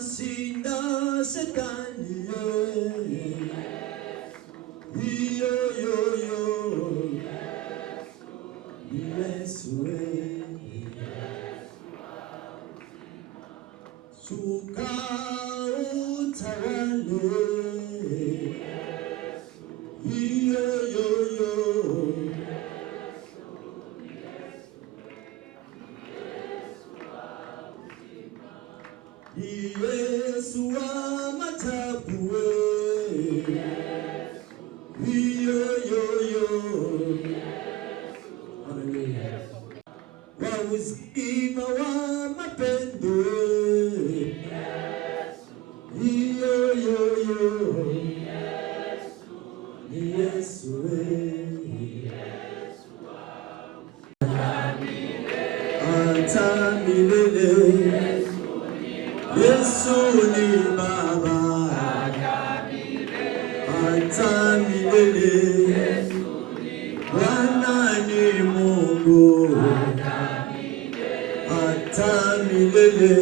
Sina setani yo yo yo Yesu suka utawale yo yo yo Yesu amatapuwe yo yo yo Hallelujah wa uzima wa mapendo yo yo yo Yesu atamilele Yesu ni Baba atamilele Bwana ni Mungu atamilele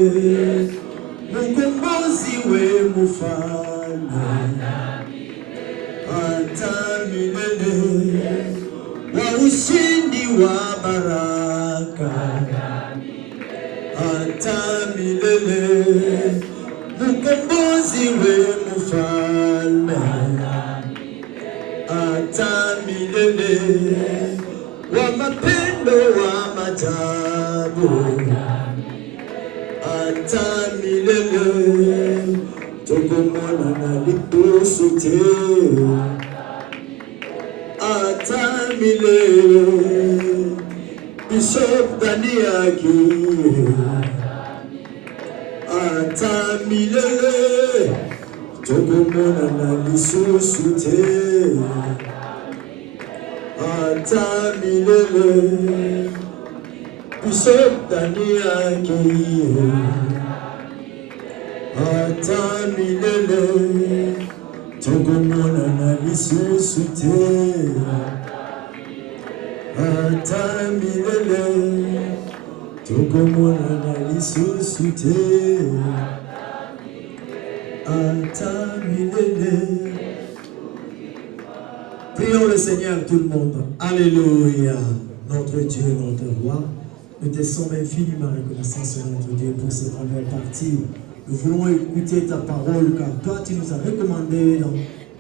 Mkombozi we mfalme atamilele wa ushindi wa baraka atamilele Mkombozi we mfalme atamilele wa mapendo wa majabu atamilele tokomona na liposo te atamilele Bishop Daniaki atamilele tokomona na lisusu te atamilele Bishop Daniaki atamilele tokomona na lisusu te atamilele tokomona na lisusu te atamilele. Prions le Seigneur tout le monde. Alléluia. Notre Dieu, notre roi, nous te sommes infiniment reconnaissants sur notre Dieu pour cette première partie. Nous voulons écouter ta parole car toi tu nous as recommandé dans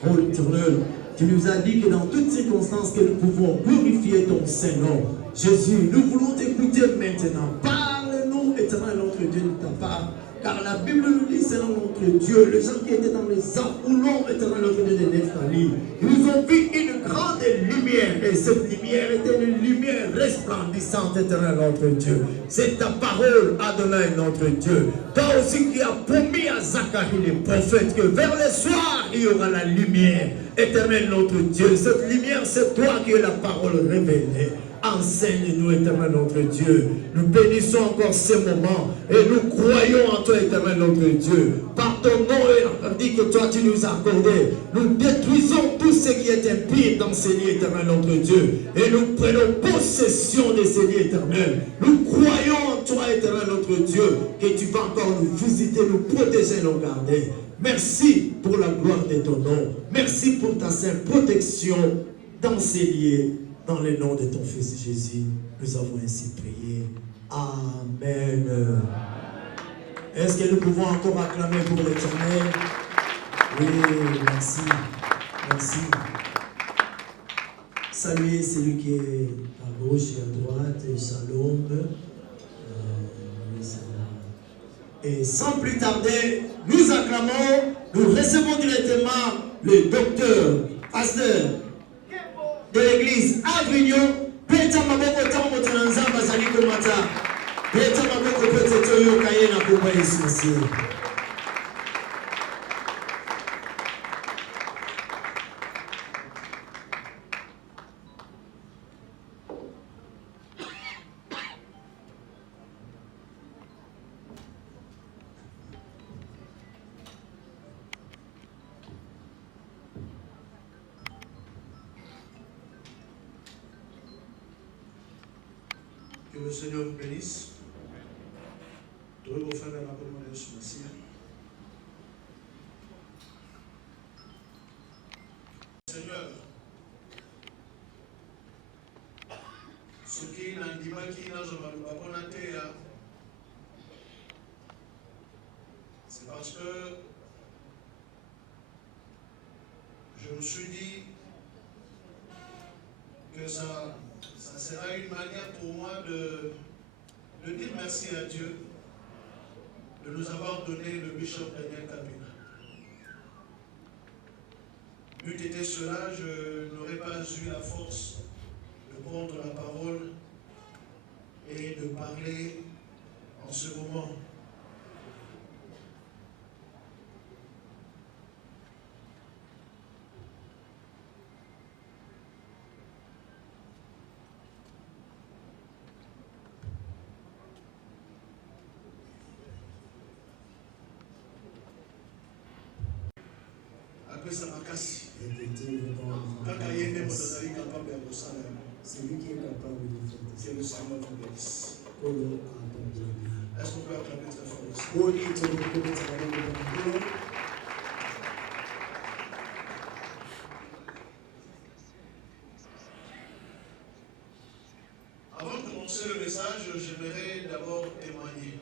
Paul éternel. Tu nous as dit que dans toutes circonstances que nous pouvons glorifier ton Saint-Nom. Jésus, nous voulons t'écouter maintenant. Parle-nous, éternel notre Dieu, de ta part. Car la Bible nous dit, c'est notre Dieu, les gens qui étaient dans les enfoulons, éternel notre Dieu de Nephtali, nous ont vu une grande lumière, et cette lumière était une lumière resplendissante, éternel notre Dieu. C'est ta parole, Adonai notre Dieu. Toi aussi qui as promis à Zacharie le prophète que vers le soir, il y aura la lumière, éternel notre Dieu. Cette lumière, c'est toi qui es la parole révélée. Enseigne-nous, éternel notre Dieu. Nous bénissons encore ces moments et nous croyons en toi, éternel notre Dieu. Par ton nom, dit que toi tu nous as accordé. Nous détruisons tout ce qui est impie dans ces lieux, éternel notre Dieu. Et nous prenons possession de ces lieux, éternel. Nous croyons en toi, éternel notre Dieu, que tu vas encore nous visiter, nous protéger, nous garder. Merci pour la gloire de ton nom. Merci pour ta sainte protection dans ces lieux. Dans le nom de ton Fils Jésus, nous avons ainsi prié. Amen. Est-ce que nous pouvons encore acclamer pour l'Éternel? Oui, merci. Merci. Saluez celui qui est à gauche et à droite. Shalom. Et sans plus tarder, nous acclamons, nous recevons directement le docteur, pasteur de l'église Avignon, Peta Maboko Tambo Tanzamba Zaliko Mata, Peta Maboko Peta Toyo Kayena Kuba Yesu. Que le Seigneur vous bénisse. Tout le monde fait la parole de Jésus. c'est parce que je me suis dit que ça sera une manière pour moi de dire merci à Dieu de nous avoir donné le bishop Daniel Kapina. N'eût été cela, je n'aurais pas eu la force de prendre la parole et de parler en ce moment. Ça m'a cassé. C'est lui qui est capable de faire ça. C'est le Seigneur qui bénisse. Est-ce qu'on peut acclamer très fort aussi? Avant de commencer le message, j'aimerais d'abord témoigner.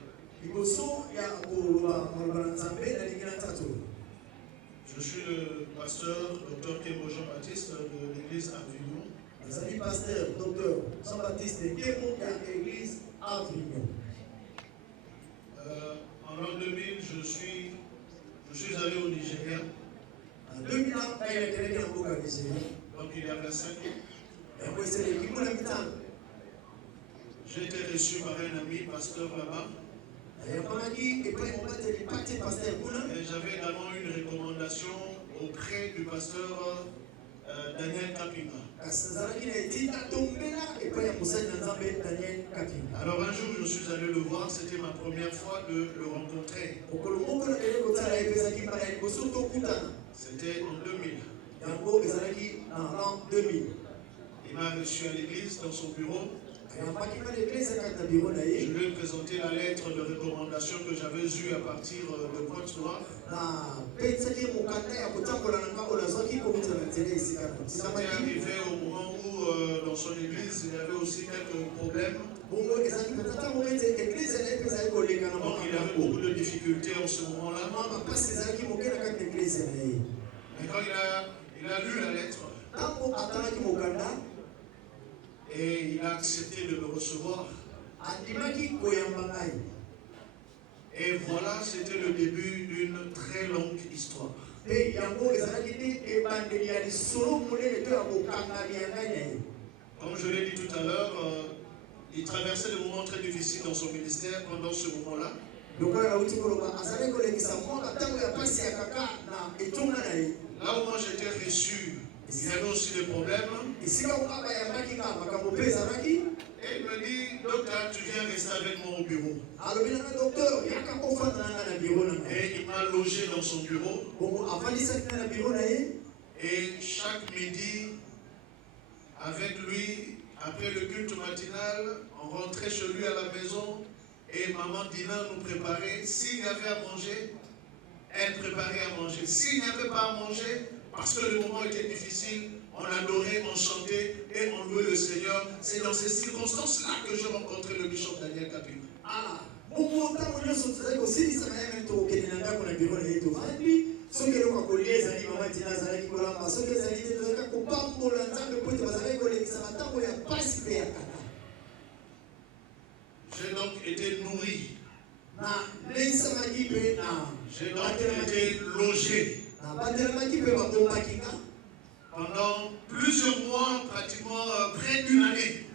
Je suis le pasteur Dr Kemo Jean-Baptiste de l'église Avignon. Je suis pasteur Dr Jean-Baptiste Kemo de l'église Avignon. En l'an 2000, je suis allé au Nigeria. En 2000, donc il y a 25 ans. J'ai été reçu par un ami pasteur là-bas. Et j'avais également une recommandation auprès du pasteur Daniel Kapina. Alors un jour je suis allé le voir, c'était ma première fois de le rencontrer. C'était en 2000. Il m'a reçu à l'église dans son bureau. Je lui ai présenté la lettre de recommandation que j'avais eue à partir de Pointe-Noire. Ça m'est arrivé au moment où dans son église il y avait aussi quelques problèmes. Donc il y avait beaucoup de difficultés en ce moment-là. Mais quand il a lu la lettre, et il a accepté de me recevoir. Et voilà, c'était le début d'une très longue histoire. Comme je l'ai dit tout à l'heure, il traversait des moments très difficiles dans son ministère pendant ce moment-là. Là où moi j'étais reçu, il y avait aussi des problèmes. Et il me dit, docteur, tu viens rester avec moi au bureau. Et il m'a logé dans son bureau. Et chaque midi, avec lui, après le culte matinal, on rentrait chez lui à la maison et maman Dina nous préparait. S'il y avait à manger, elle préparait à manger. S'il n'y avait pas à manger, parce que le moment était difficile, on adorait, on chantait et on louait le Seigneur. C'est dans ces circonstances-là que j'ai rencontré le bishop Daniel Kapina. J'ai donc été nourri. J'ai donc été logé. Pendant plusieurs mois, pratiquement près d'une année.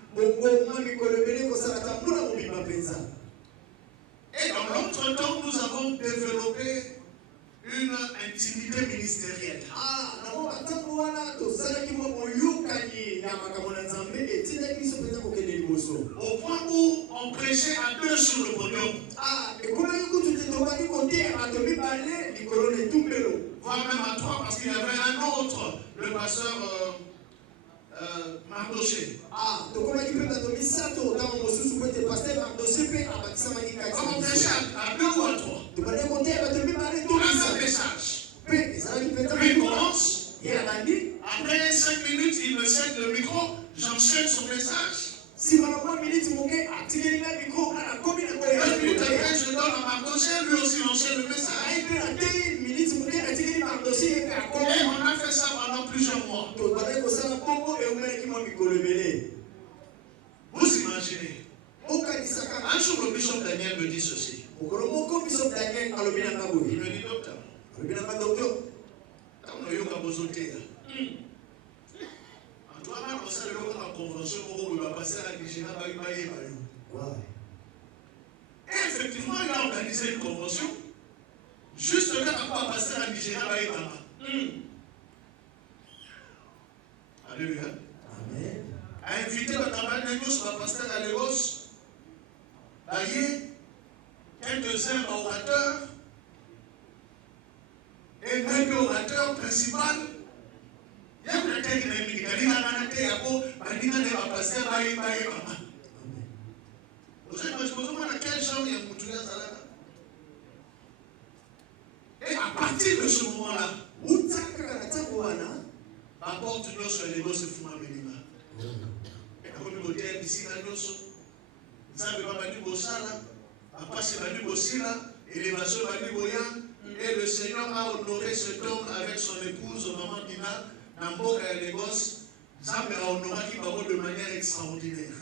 Et dans l'entretemps, nous avons développé une intimité ministérielle. Au point où on prêchait à deux sur le podium. Voire même à trois, parce qu'il y avait un autre, le pasteur Mardoché. Comme on prêchait à deux ou à trois. Un message. Lui commence. Après 5 minutes, il me cède le micro. J'enchaîne son message. Si malheureusement, minute moqué, attirez le micro, à la commune, je donne à Mardoché, lui aussi lancer le message. Et on a fait ça pendant plusieurs mois. Vous imaginez, un jour le bishop Daniel me dit ceci. Il me dit, docteur, et effectivement, il a organisé une convention. Juste le temps pour passer à Nigeria, alléluia. Amen. A invité le camarade Nagos, le pasteur à Lagos, quelques-uns orateurs, et même l'orateur principal. Il y a une technique qui a dit et à partir de ce moment-là, ma porte nous sur les gosses fuma melima. Et quand nous sommes ici, nous sommes et le Seigneur a honoré cet homme avec son épouse, maman Dina, Namboka et Lagos. Zambe a honoré Kibabo de manière extraordinaire.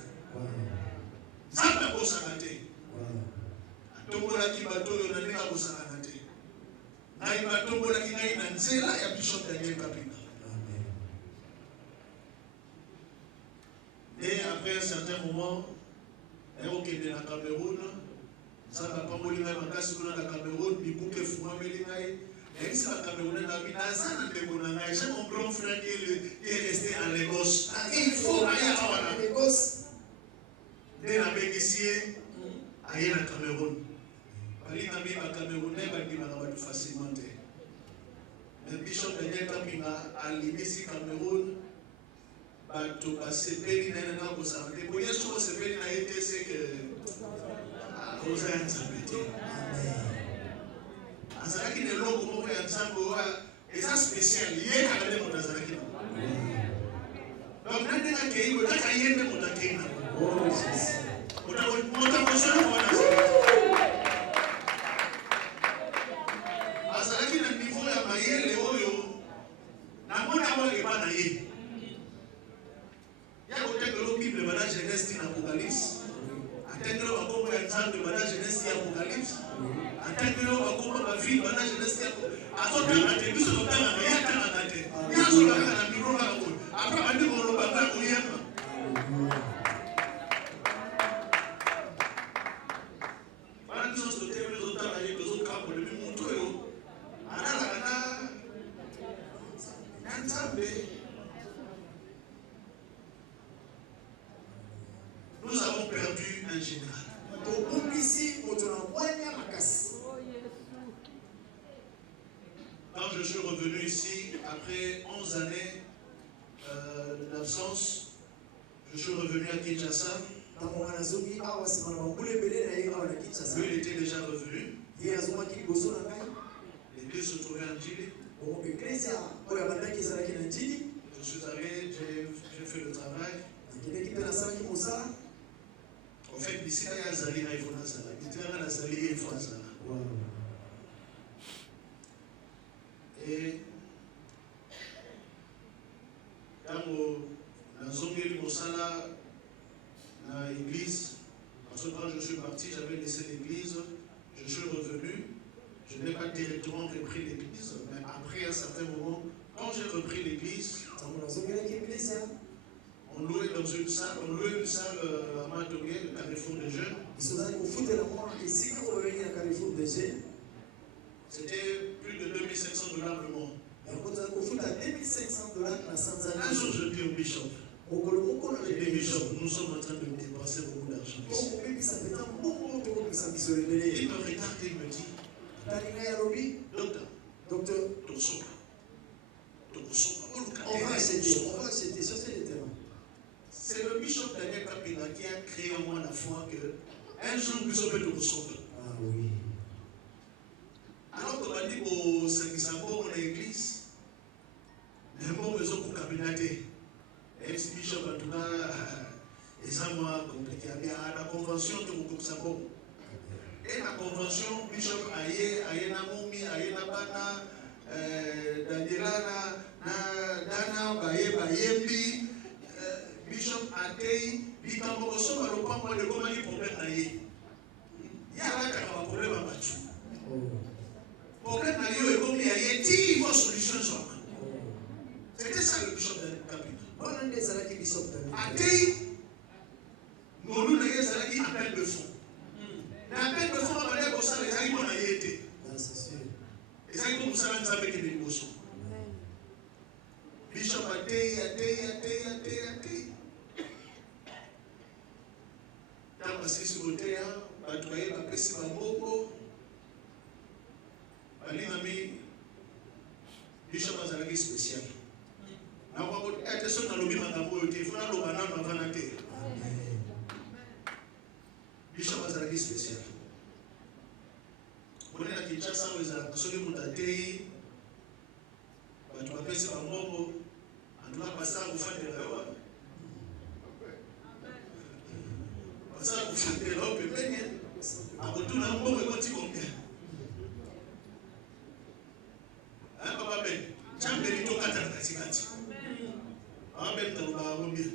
Zambe a bosanate. Tombola Kibato yonane a bosanate. Naïba tombola Kinaï Nanzela et Bishop Daniel Kapina. Et après un certain moment, elle est au Cameroun. Ça va pas mourir dans la Cameroun, il faut que vous m'amenez. Et ça va Cameroun, j'ai mon grand frère qui est resté à Lagos. Il faut aller à Lagos. Dès la bénéficier, aller à Cameroun. Aller à Cameroun, il va facilement. Le bishop de Kapinga a l'immédiat Cameroun. Tu vas se payer dans le santé. Pour y être se payer dans été, c'est que vous avez un sabbat. Azalaki ne loko moko ya nzambe et ça spécial. Il y a quand même mon azalaki. Donc quand tu as créé, tu as créé de mon azalaki. Oh Jésus. Tu as besoin de mon azalaki na niveau ya mayele oyo. Na mona mo ke ba na ye. Ya ko te ko Bible bana Genèse na Apocalypse. Atengelo bakombo ya nzambe bana Genèse ya Apocalypse. Atengelo bakombo ba vie bana Genèse ya Apocalypse. Atengelo biso totanga na ya tanga na te. Ya so la na miro la ko. Après bandi ko lo banga ko yema. Bana biso so te biso tanga ye biso kambo le muntu yo. Ana la kana nzambe. Nous avons perdu un général. Quand je suis revenu ici, après 11 années d'absence, je suis revenu à Kinshasa. Lui, il était déjà revenu. L'église se trouvait en Djili. Je suis allé, j'ai fait le travail. En fait, ici, il y a Zali, il faut la Zali. Il y a Zali, il faut la Zali. Et quand l'église, parce que quand je suis parti, j'avais laissé l'église, je suis revenu. Je n'ai pas directement repris l'église, mais après un certain moment, quand j'ai repris l'église, on louait dans une salle, à Matongé, le carrefour des jeunes. C'était plus de 2500 $ le mois. Un jour, je dis au bishop, nous sommes en train de dépenser beaucoup d'argent ici. Il me regarde et il me dit, docteur, on va acheter sur ces terrains. C'est le bishop Daniel Kapinga qui a créé en moi la foi que un jour nous sommes de recevoir. Ah oui. Alors que on dit au Saint-Gisabo, on est église, mais bon, nous sommes pour Kapinate. Ex-bishop en tout cas, Et ça, moi, compliqué. La convention, tu me ça bon. Et la convention, Bishop Aye, Namomi, Aye Nabana, Daniela, Dana, Bayembi, Bishop Atei, Bikambo, Soma, le point de comment il problème Aye. Il y a là un problème à battre. Problème Aye, comme il y a dit, il faut solution. C'était ça le Bishop de Capita. Atei, nous n'avons pas appel de fonds. L'appel de fonds, on va dire que ça, les amis, on a été. Les amis, comme ça, on a fait des émotions. Bishop Atei. Tant que c'est sur le terrain, on va trouver la peste dans le mot. Alinami, Bishop Azalaki spécial. On va être sur le lobby, madame, il faut aller au banane avant la terre. Bishop Azalaki spécial. On est à Kinshasa, on est à Kinshasa, on va passer par Moko, on doit passer à Oufan de Réwa. Passer à Oufan de Réwa, on peut bien. À retourner à Moko, on continue combien. Hein, papa Ben? Chambeli to kata na katikati. Papa Ben taruba wambia.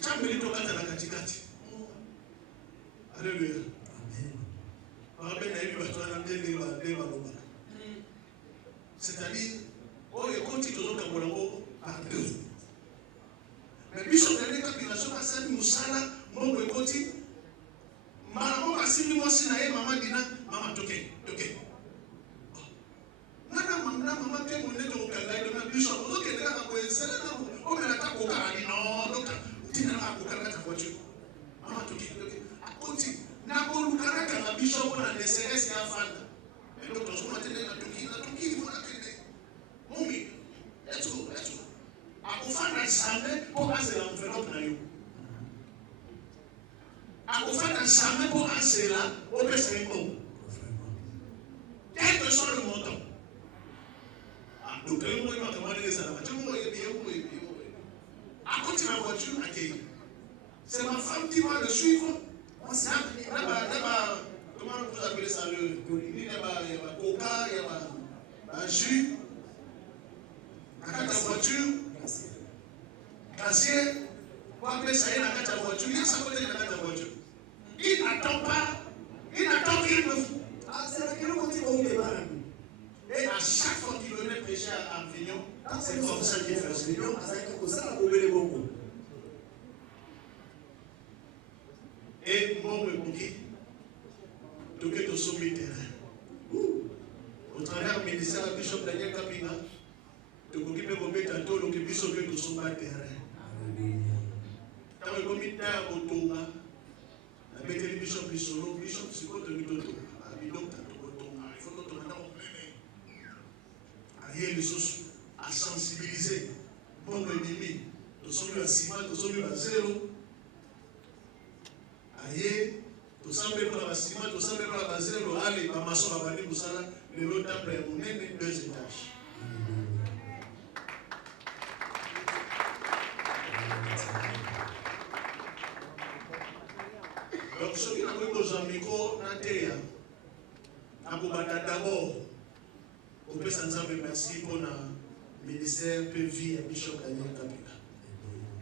Chambeli to kata na katikati. Alléluia. C'est-à-dire, oh, il continue toujours comme on par deux. Mais Bishop de l'État-Nation a sali Moussala, mon côté, Maman a signé moi si naïe, maman dina, maman toqué. Maman qui est mon état au Canada, il m'a Bishop, ok, il a coupé, c'est là, on me l'attaque au Canada, non, donc, tu n'as pas coupé ta voiture. Maman toqué. Continue. Nakolu karaka na Bishop na DCS ya fanda. Et donc, on va te dire la Turquie, il faut la créer. Moumi, let's go. A kufanda jamais pour passer l'enveloppe na yo. A kufanda jamais pour passer là, au PCM. Quel que soit le montant. Donc, moi, il m'a demandé ça. Je me dis, à côté de ma voiture, c'est ma femme qui va le suivre. Comment vous appelez ça? Il y a coca, il y a jus, la voiture, casier, pour appeler ça, il y a la voiture, il y a sa côté de la voiture. Il n'attend pas, il n'attend qu'il me fout. Et à chaque fois qu'il venait prêcher à Avignon, c'est comme ça qu'il faisait. Et mon bouquet, tout que tu sois mis terrain. Au travers du ministère de Bishop Daniel Kapina, tu peux commettre tantôt le Bishop que tu sois mis terrain. Quand tu commis terre au Tonga, la bête de Bishop Bissolo, Bishop, c'est quoi tu dis tout? Il faut que tu m'en aille les choses à sensibiliser. Bon ennemi, tu sois mis à ciment, tu sois mis à zéro. Aïe, tout ça, mais pour la ciment, tout ça, mais pour la base, le allez, ma maçon va venir pour ça, le lot d'après, on est 2 étages. Donc, ceux qui n'ont pas besoin de micro, d'abord, on peut s'en dire merci pour le ministère PV et Bishop Daniel Kapina.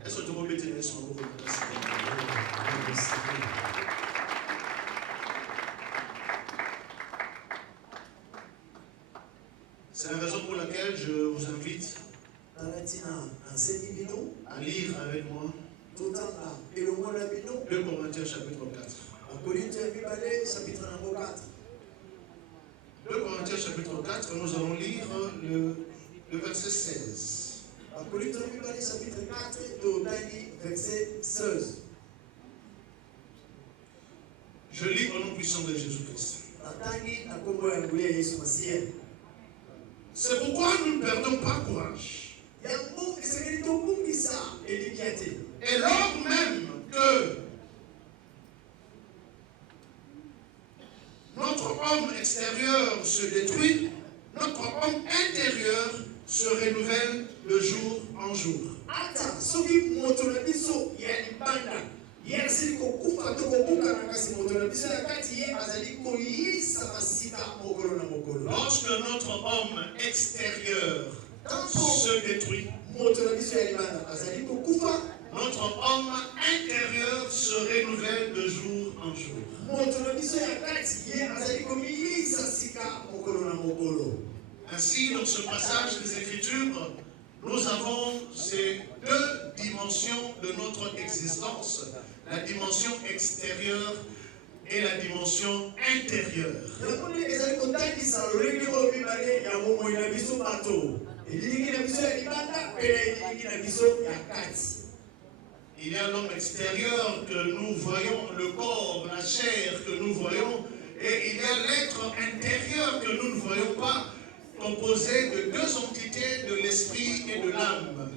Est-ce que tu peux mettre les sons pour vous? C'est la raison pour laquelle je vous invite à lire avec moi 2 Corinthiens chapitre 4. 2 Corinthiens chapitre 4, nous allons lire le verset 16. Je lis au nom puissant de Jésus-Christ. C'est pourquoi nous ne perdons pas courage. Et lors même que notre homme extérieur se détruit, notre homme intérieur se renouvelle de jour en jour. Lorsque notre homme extérieur se détruit, notre homme intérieur se renouvelle de jour en jour. Ainsi, dans ce passage des Écritures, nous avons ces deux dimensions de notre existence, la dimension extérieure et la dimension intérieure. Il y a l'homme extérieur que nous voyons, le corps, la chair que nous voyons, et il y a l'être intérieur que nous ne voyons pas, composé de deux entités, de l'esprit et de l'âme.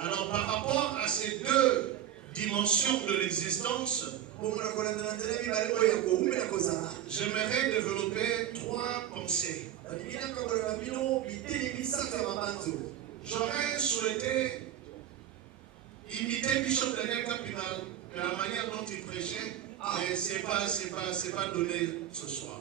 Alors par rapport à ces deux dimensions de l'existence, j'aimerais développer trois pensées. J'aurais souhaité imiter Bishop Daniel Capinal de la manière dont il prêchait, mais c'est pas donné ce soir.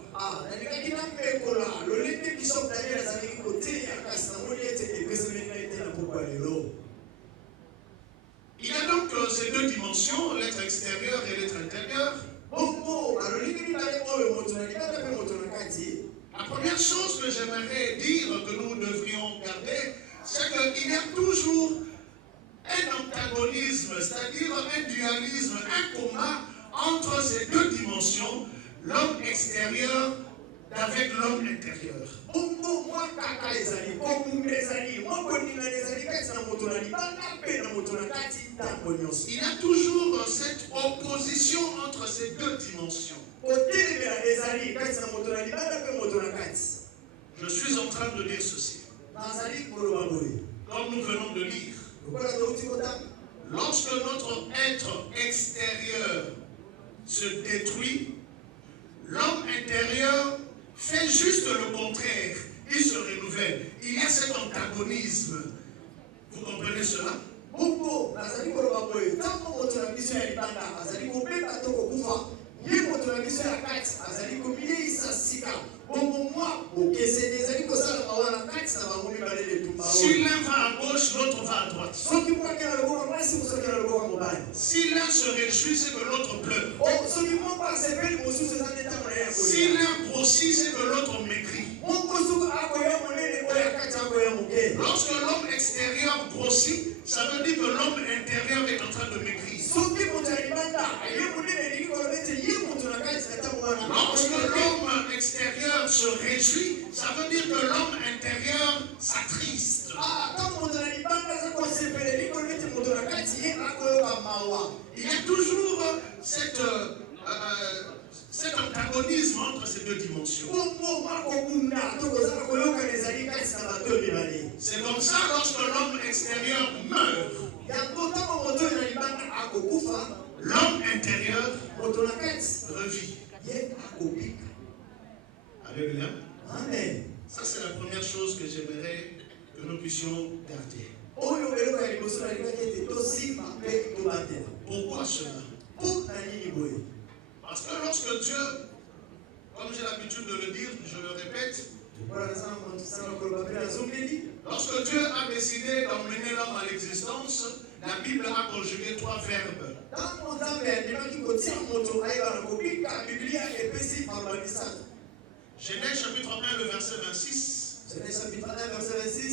Il y a donc ces deux dimensions, l'être extérieur et l'être intérieur. La première chose que j'aimerais dire que nous devrions garder, c'est qu'il y a toujours un antagonisme, c'est-à-dire un dualisme, un combat entre ces deux dimensions, l'homme extérieur avec l'homme intérieur. Il y a toujours cette opposition entre ces deux dimensions. Je suis en train de dire ceci. Comme nous venons de lire, lorsque notre être extérieur se détruit, l'homme intérieur fait juste le contraire. Il se renouvelle. Il y a cet antagonisme. Vous comprenez cela? Si l'un va à gauche, l'autre va à droite. Si l'un se réjouit, c'est que l'autre pleure. Si l'un grossit, c'est que l'autre maigrit. Lorsque l'homme extérieur grossit, ça veut dire que l'homme intérieur est en train de maigrir. Lorsque l'homme extérieur se réjouit, ça veut dire que l'homme intérieur s'attriste. Il y a toujours cet antagonisme entre ces deux dimensions. C'est comme ça lorsque l'homme extérieur meurt, l'homme intérieur revit. Alléluia. Amen. Ça, c'est la première chose que j'aimerais que nous puissions garder. Pourquoi cela? Parce que lorsque Dieu, comme j'ai l'habitude de le dire, je le répète, lorsque Dieu a décidé d'emmener l'homme à l'existence, la Bible a conjugué trois verbes. Genèse chapitre 1, le verset 26. Genèse chapitre 1, verset 26.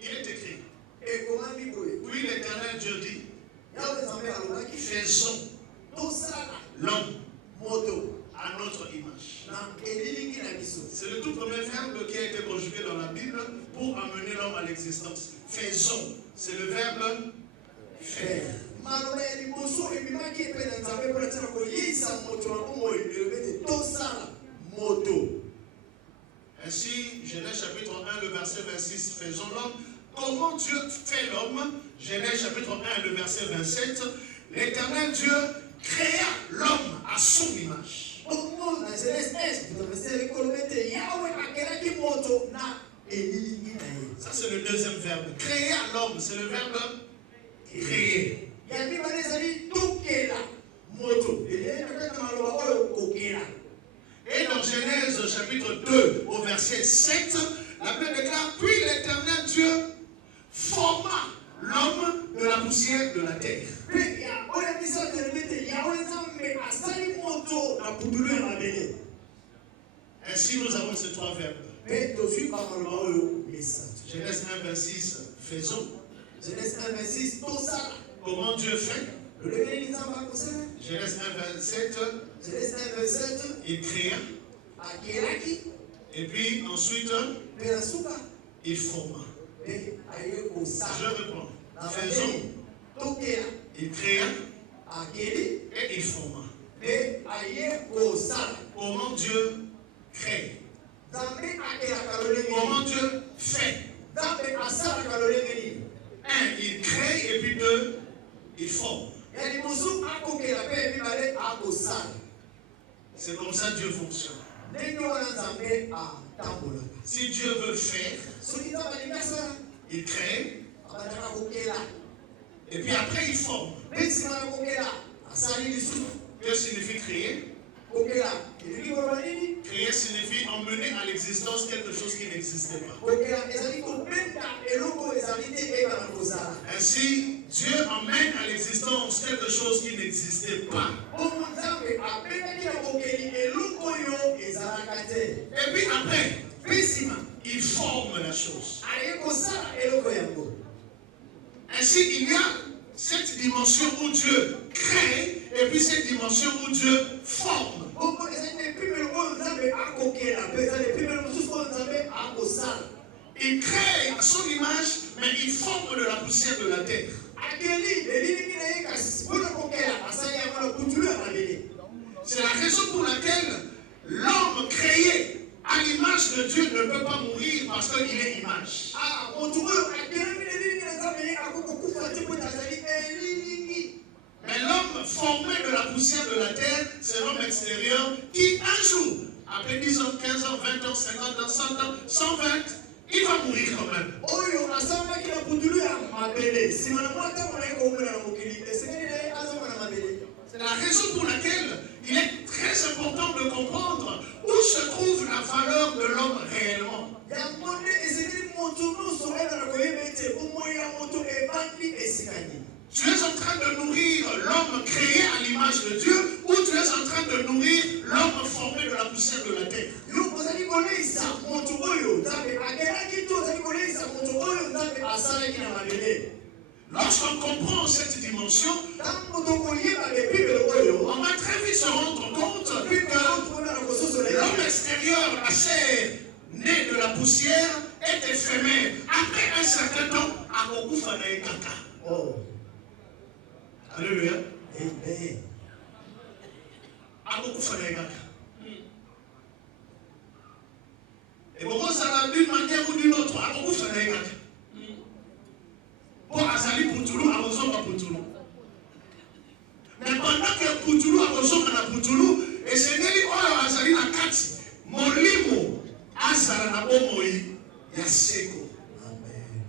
Il est écrit. Puis l'Éternel Dieu dit, faisons l'homme à notre image. C'est le tout premier verbe qui a été conjugué dans la Bible pour amener l'homme à l'existence. Faisons. C'est le verbe faire. Ainsi, Genèse chapitre 1, le verset 26, faisons l'homme. Comment Dieu fait l'homme? Genèse chapitre 1, le verset 27, l'Éternel Dieu créa l'homme à son image. Ça, c'est le deuxième verbe. Créer à l'homme, c'est le verbe créer. Et dans Genèse chapitre 2 au verset 7, la Bible déclare: puis l'Éternel Dieu forma l'homme de la poussière de la terre. Ainsi nous avons ces trois verbes. Genèse 1, 26, faisons. Genèse 1, 26, Comment Dieu fait? Genèse 1, 27, il créa. Et puis ensuite, il forma. Je reprends. Faisons. Il créa. Et il forma. Comment Dieu crée? Comment Dieu fait? 1, il crée, et puis 2, il forme. C'est comme ça Dieu fonctionne. Si Dieu veut faire, il crée, et puis après il forme. Que signifie créer? Créer signifie emmener à l'existence quelque chose qui n'existait pas. Ainsi, Dieu emmène à l'existence quelque chose qui n'existait pas. Et puis après, il forme la chose. Ainsi, il y a cette dimension où Dieu crée, et puis cette dimension où Dieu forme. Il crée à son image, mais il forme de la poussière de la terre. C'est la raison pour laquelle l'homme créé à l'image de Dieu ne peut pas mourir, parce qu'il est image. Mais l'homme formé de la poussière de la terre, c'est l'homme extérieur qui un jour, après 10 ans, 15 ans, 20 ans, 50 ans, 100 ans, 120, il va mourir quand même. C'est la raison pour laquelle il est très important de comprendre où se trouve la valeur de l'homme réellement. Tu es en train de nourrir l'homme créé à l'image de Dieu, ou tu es en train de nourrir l'homme formé de la poussière de la terre. Lorsqu'on comprend cette dimension, on va très vite se rendre compte que l'homme extérieur, la chair née de la poussière, est éphémère. Après un certain temps, à beaucoup fallait caca. Oh. Alléluia. Amen. À beaucoup fallait caca. Et beaucoup ça d'une manière ou d'une autre, à beaucoup fallait caca. Pour Azali Poutoulou, à Rosom à Poutoulou. Mais pendant que Poutoulou à Rosom à Poutoulou, et c'est dit, oh, Azali la kati, Molimo, Azala na Bomoi, Yaseko. Amen.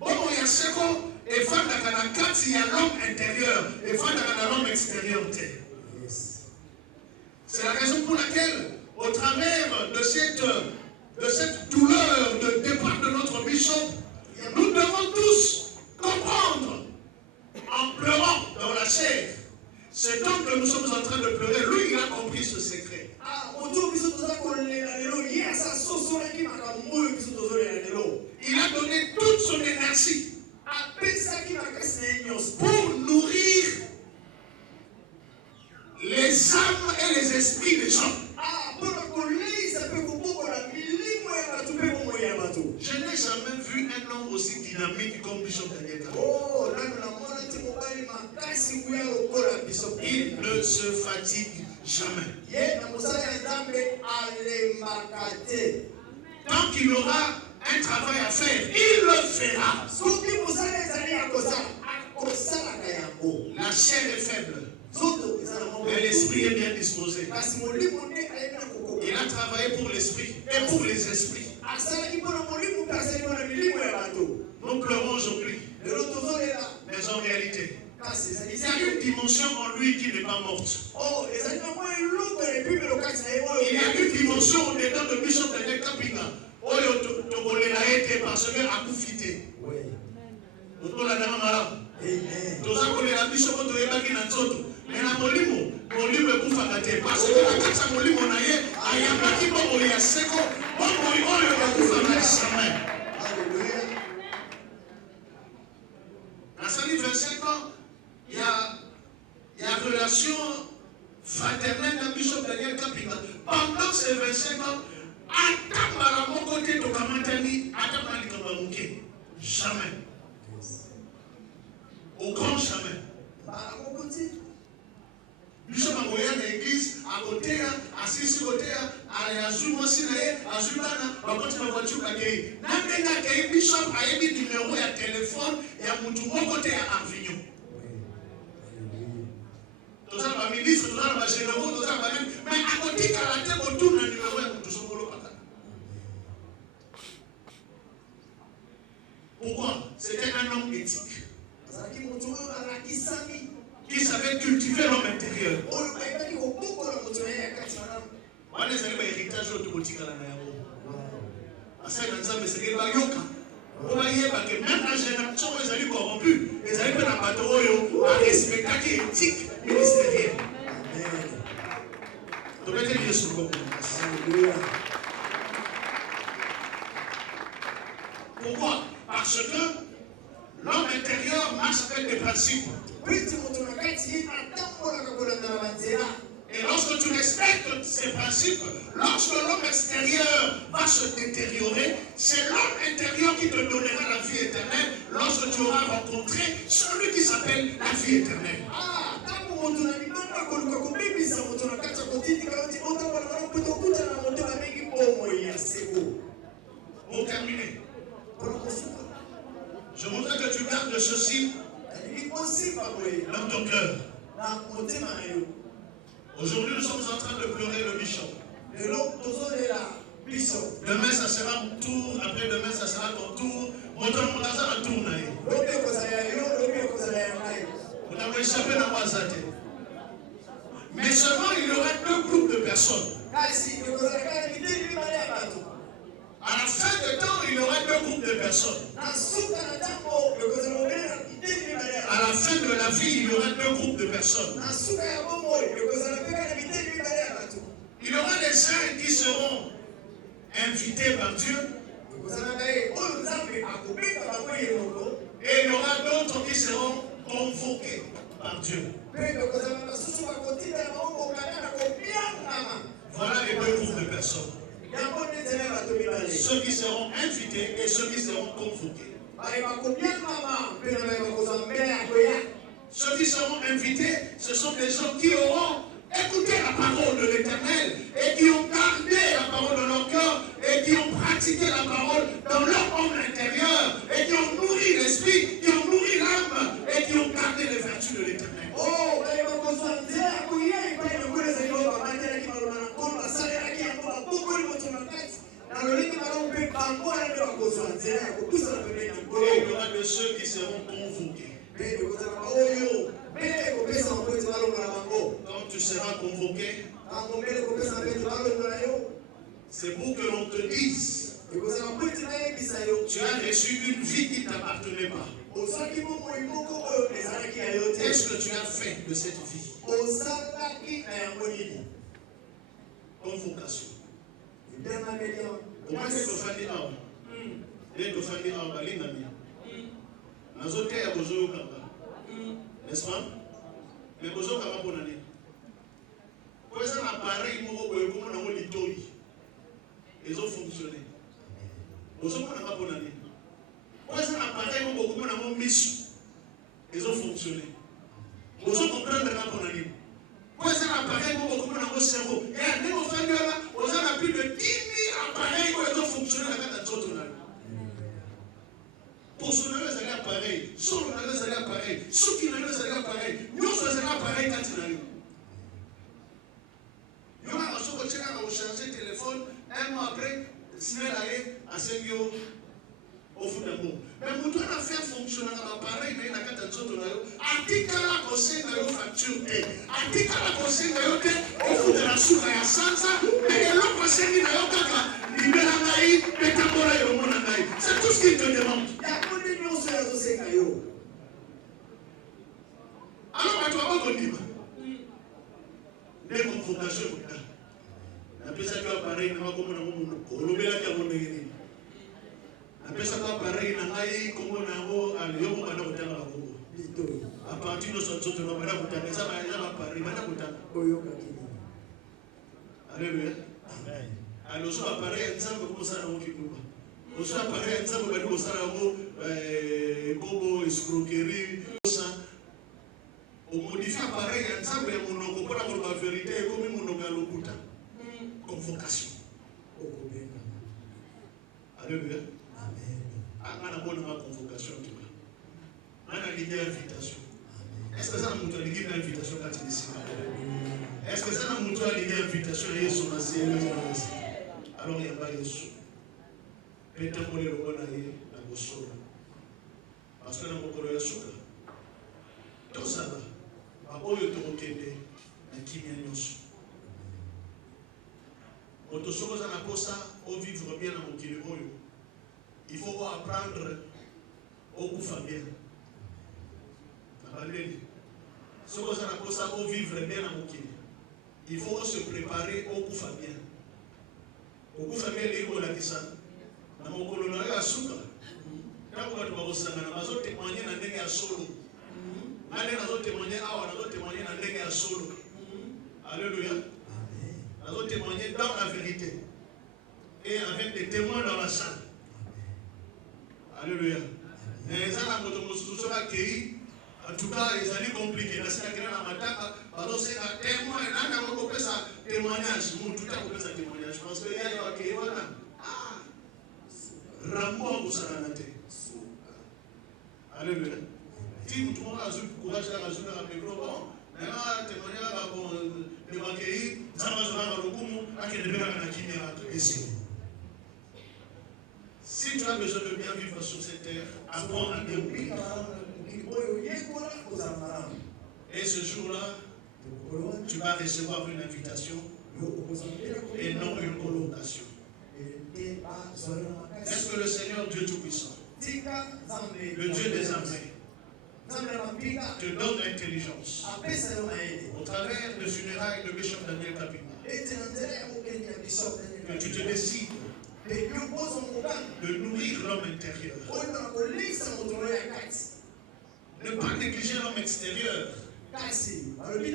Bomo Yaseko, et Fanda na kati, il y a l'homme intérieur, et Fanda na l'homme extérieur. C'est la raison pour laquelle, au travers de cette douleur de départ de notre bishop, nous devons tous comprendre, en pleurant dans la chair, cet homme que nous sommes en train de pleurer, lui, il a compris ce secret. Il a donné toute son énergie pour nourrir les âmes et les esprits des gens. Je n'ai jamais vu un homme aussi dynamique comme Bishop Daniel. Il ne se fatigue jamais. Tant qu'il aura un travail à faire, il le fera. La chair est faible, mais l'esprit est bien disposé. travaillé pour l'esprit et pour les esprits. Nous pleurons aujourd'hui. Mais en réalité, il y a une dimension en lui qui n'est pas morte. Il y a une dimension au-dedans de Bishop Daniel Kapinga. Parce que a profité. Mais la molimo ekufaka te parce que la kati ya molimo na ye ayambaki bomoi ya seko bomoi oyo ekufaka jamais. Nasali 25 ans, il y a relation fraternelle na Bishop Daniel Kapinga. Pendant ces 25 ans, atambala moko te tokamatani atambala likambo moke. Jamais. Au grand jamais. Bishop Amoya na l'église, à côté, assis côté, à Yazou, Mosinae, à Zubana, à côté de la voiture à Gay. N'amenga Gay, Bishop a émis numéro et téléphone et à Moutou, côté à Arvignon. Tout ça, ma ministre, tout ça, ma généraux, tout ça, ma même. Mais à côté, quand la tête retourne, le numéro est Moutou Sokolo Pata. Pourquoi? C'était un homme éthique. Qui savait cultiver l'homme intérieur. Les héritage automatique à la même la génération, ils allaient corrompus. Ils allaient faire un bateau à respecter l'éthique ministérielle. Vous mettez bien sur le pourquoi? Parce que l'homme intérieur marche avec des principes. Et lorsque tu respectes ces principes, lorsque l'homme extérieur va se détériorer, c'est l'homme intérieur qui te donnera la vie éternelle lorsque tu auras rencontré celui qui s'appelle la vie éternelle. Pour terminer, je voudrais que tu gardes ceci dans ton cœur. Aujourd'hui, nous sommes en train de pleurer le bishop. Demain, ça sera mon tour. Après demain, ça sera ton tour. Vous avez échappé dans ma zate. Mais seulement, il y aura deux groupes de personnes. À la fin du temps, il y aura deux groupes de personnes. À la fin de la vie, il y aura deux groupes de personnes. Il y aura des saints qui seront invités par Dieu. Et il y aura d'autres qui seront convoqués par Dieu. Voilà les deux groupes de personnes. Ceux qui seront invités et ceux qui seront convoqués. Ceux qui seront invités, ce sont des gens qui auront écouté la parole de l'Éternel et qui ont gardé la parole dans leur cœur et qui ont pratiqué la parole dans leur homme intérieur et qui ont nourri l'esprit, qui ont nourri l'âme et qui ont gardé les vertus de l'Éternel. Et il y aura de ceux qui seront convoqués. Quand tu seras convoqué, c'est pour que l'on te dise tu as reçu une vie qui ne t'appartenait pas. Qu'est-ce que tu as fait de cette vie? Convocation. Comment est-ce que tu fais n'est-ce pas? Mais vous avez un appareil, ils ont fonctionné. Vous avez un appareil, ils ont fonctionné. Vous avez comprendre un appareil. Vous avez un appareil, cerveau. Et à nous, vous avez plus de 10 000 appareils qui ont fonctionné dans la pour ce n'allait pas appareil, sur le n'allait pas appareil, ceux qui n'allait pas appareil, nous faisons appareil quand il arrive. Il y a un changer téléphone. téléphone, un mois après, Snell allait à Sengyo au fond d'amour. Mais vous devez faire fonctionner l'appareil, mais il n'a qu'à t'entendre. Article la conseil de facture. Article la conseil de au fond de la soupe à Sansa, et l'autre conseil de la libéral, c'est tout ce qu'il te demande. Alors, tu vas pas conduire. Les confrontations. La personne qui a pareil, n'a pas comme on a pareil, n'a pas comme on a à partir de ce jour, on va pareil. Alléluia. Alors, je vais parler ensemble comme ça. On va parler ensemble comme ça. Comme escroquerie. On modifie pareil ensemble et on comprend la vérité comme on a l'okuta. Convocation. Alléluia. Amen. On a bonne convocation. On a une invitation. Est-ce que ça nous a dit une invitation quand tu dis est-ce que ça nous a dit une invitation alors il n'y a pas Yesu. Peut-être qu'on est le bon allié dans le sol. Parce que dans mon collègue Souka, tout ça là. Oyo tokokende na kimia nyonso moto soko za na posa au vivre bien na mokili oyo il faut apprendre au kufa bien abaleli soko za na posa au vivre bien na mokili il faut se préparer au kufa bien liko la kisana na mokolo na ya suka tango watu bakosangana bazotémoigner na ndenge ya solo. Allez, nous allons témoigner, dans le solo. Alléluia. Nous allons témoigner dans la vérité. Et avec des témoins dans la salle. Alléluia. Les gens qui ont accueilli, en tout cas, ils ont compliqué. Parce que les gens qui témoin, témoignage. Tout le monde a témoignage. Parce que les gens qui ont accueilli, Rambo vous alléluia. Si tout le monde a eu courage à la journée à la micro, bon, maintenant, témoigner à la de l'accueillir, ça va se faire le coup, à qui devait la ici. Si tu as besoin de bien vivre sur cette terre, apprends à bien vivre. Et ce jour-là, tu vas recevoir une invitation et non une convocation. Est-ce que le Seigneur Dieu Tout-Puissant, le Dieu des armées, te donne l'intelligence au travers de funérailles de Bishop Daniel Kapina, que tu te décides de nourrir l'homme intérieur, ne pas négliger l'homme extérieur, mais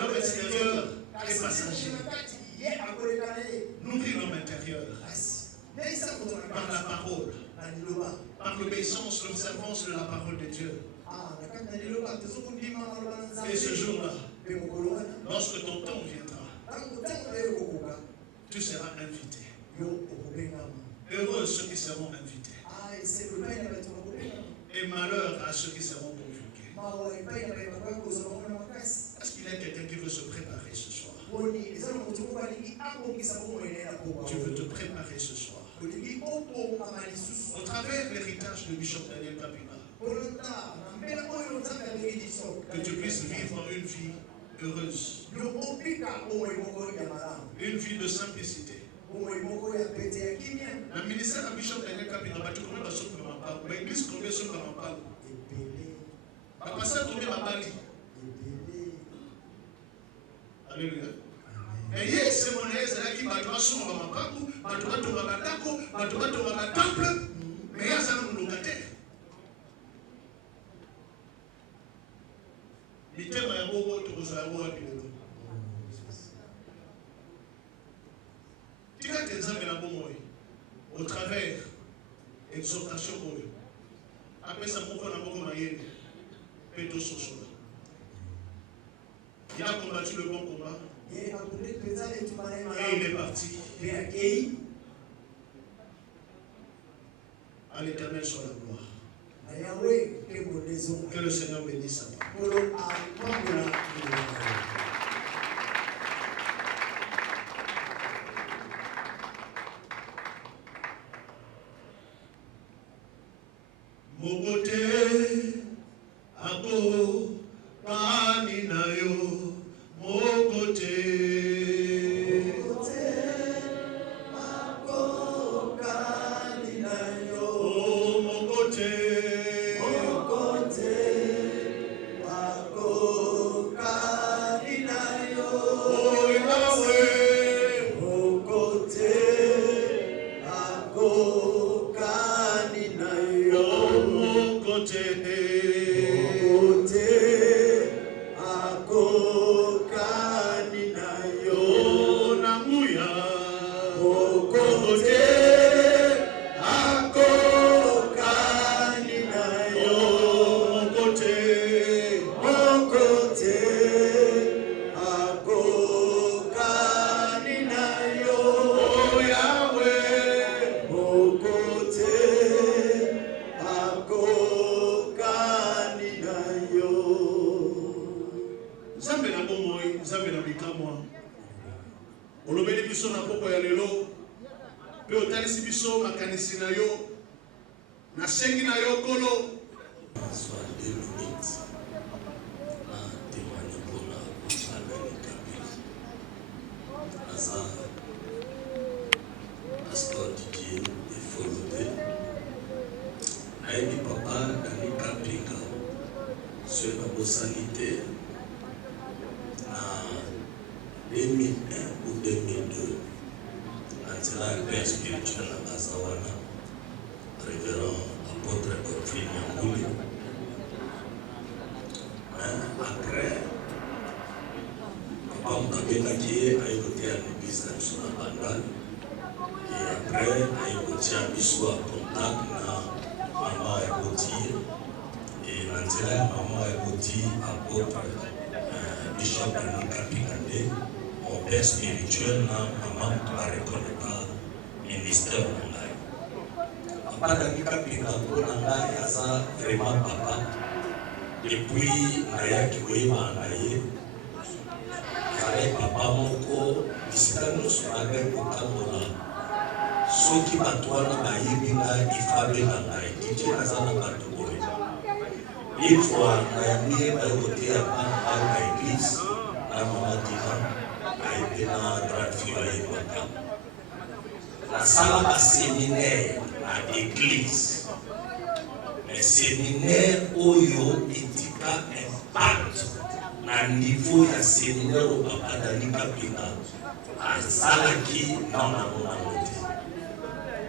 l'homme extérieur est passager. Nourrir l'homme intérieur par la parole, par l'obéissance, l'observance de la parole de Dieu. Et ce jour-là, lorsque ton temps viendra, tu seras invité. Heureux ceux qui seront invités. Et malheur à ceux qui seront convoqués. Est-ce qu'il y a quelqu'un qui veut se préparer ce soir? Tu veux te préparer ce soir au travers de l'héritage de Bishop Daniel Kapina, que tu puisses vivre une vie heureuse, une vie de simplicité. Le ministère de Bishop Daniel Kapina, tu connais la soupe de ma part, mais l'église combien soupe de ma part. Papa, ça tourne ma bali. Alléluia. Et hier, c'est mon aise qui va te sur ma papu, va te ma dako, va te ma temple, mais il y a ça nous locataire. Il t'aime à vous, tu vous avez à tu as des amis là au travers exhortation pour eux. Après ça, pourquoi on a beaucoup maillé, Péto Sosola. Il a combattu le bon combat. Et il est parti. À l'Éternel soit la gloire. Que le Seigneur bénisse sa parole. Mokote ako kaninayo mokote ako kaninayo mokote ako kaninayo Yahweh mokote ako kaninayo mokote olobeli biso na poko ya lelo pe otalisi biso makanisi na yo nasengi na yo kolo soit 2 minutes na témoigner pour la Kabila Aza pasteur Didier et Folodé nayebi papa Dani Kapinga sur la bosalité na 2001 ou 2002 nzela ya père spirituel na Bazawana révérend apôtre Godfrey Nyanguli. Après papa mukabengaki ye ayekotia l'église na biso na Bandal et après ayekotia biso a contact na mama ayekoti et na nzela ya mama ayekoti apôtre Bishop Dani Kapinga nde mon père spirituel na mama barekoneka ministère na ngai. Papa Dani Kapinga mpona ngai aza vraiment papa depuis nayaki koyeba na ye azalaki papa moko bisika nyonso na ngai kotambola soki bato wana bayebi ngai ifabenga ngai dije naza na bato boye une fois nayambi ye bayekoteya bana na église na mama dina ayebi na grande fille ayebaka nasala baséminaire na église mais séminaire oyo etika impact na niveau ya séminaire oyo papa Dani Kapinga azalaki nana monango te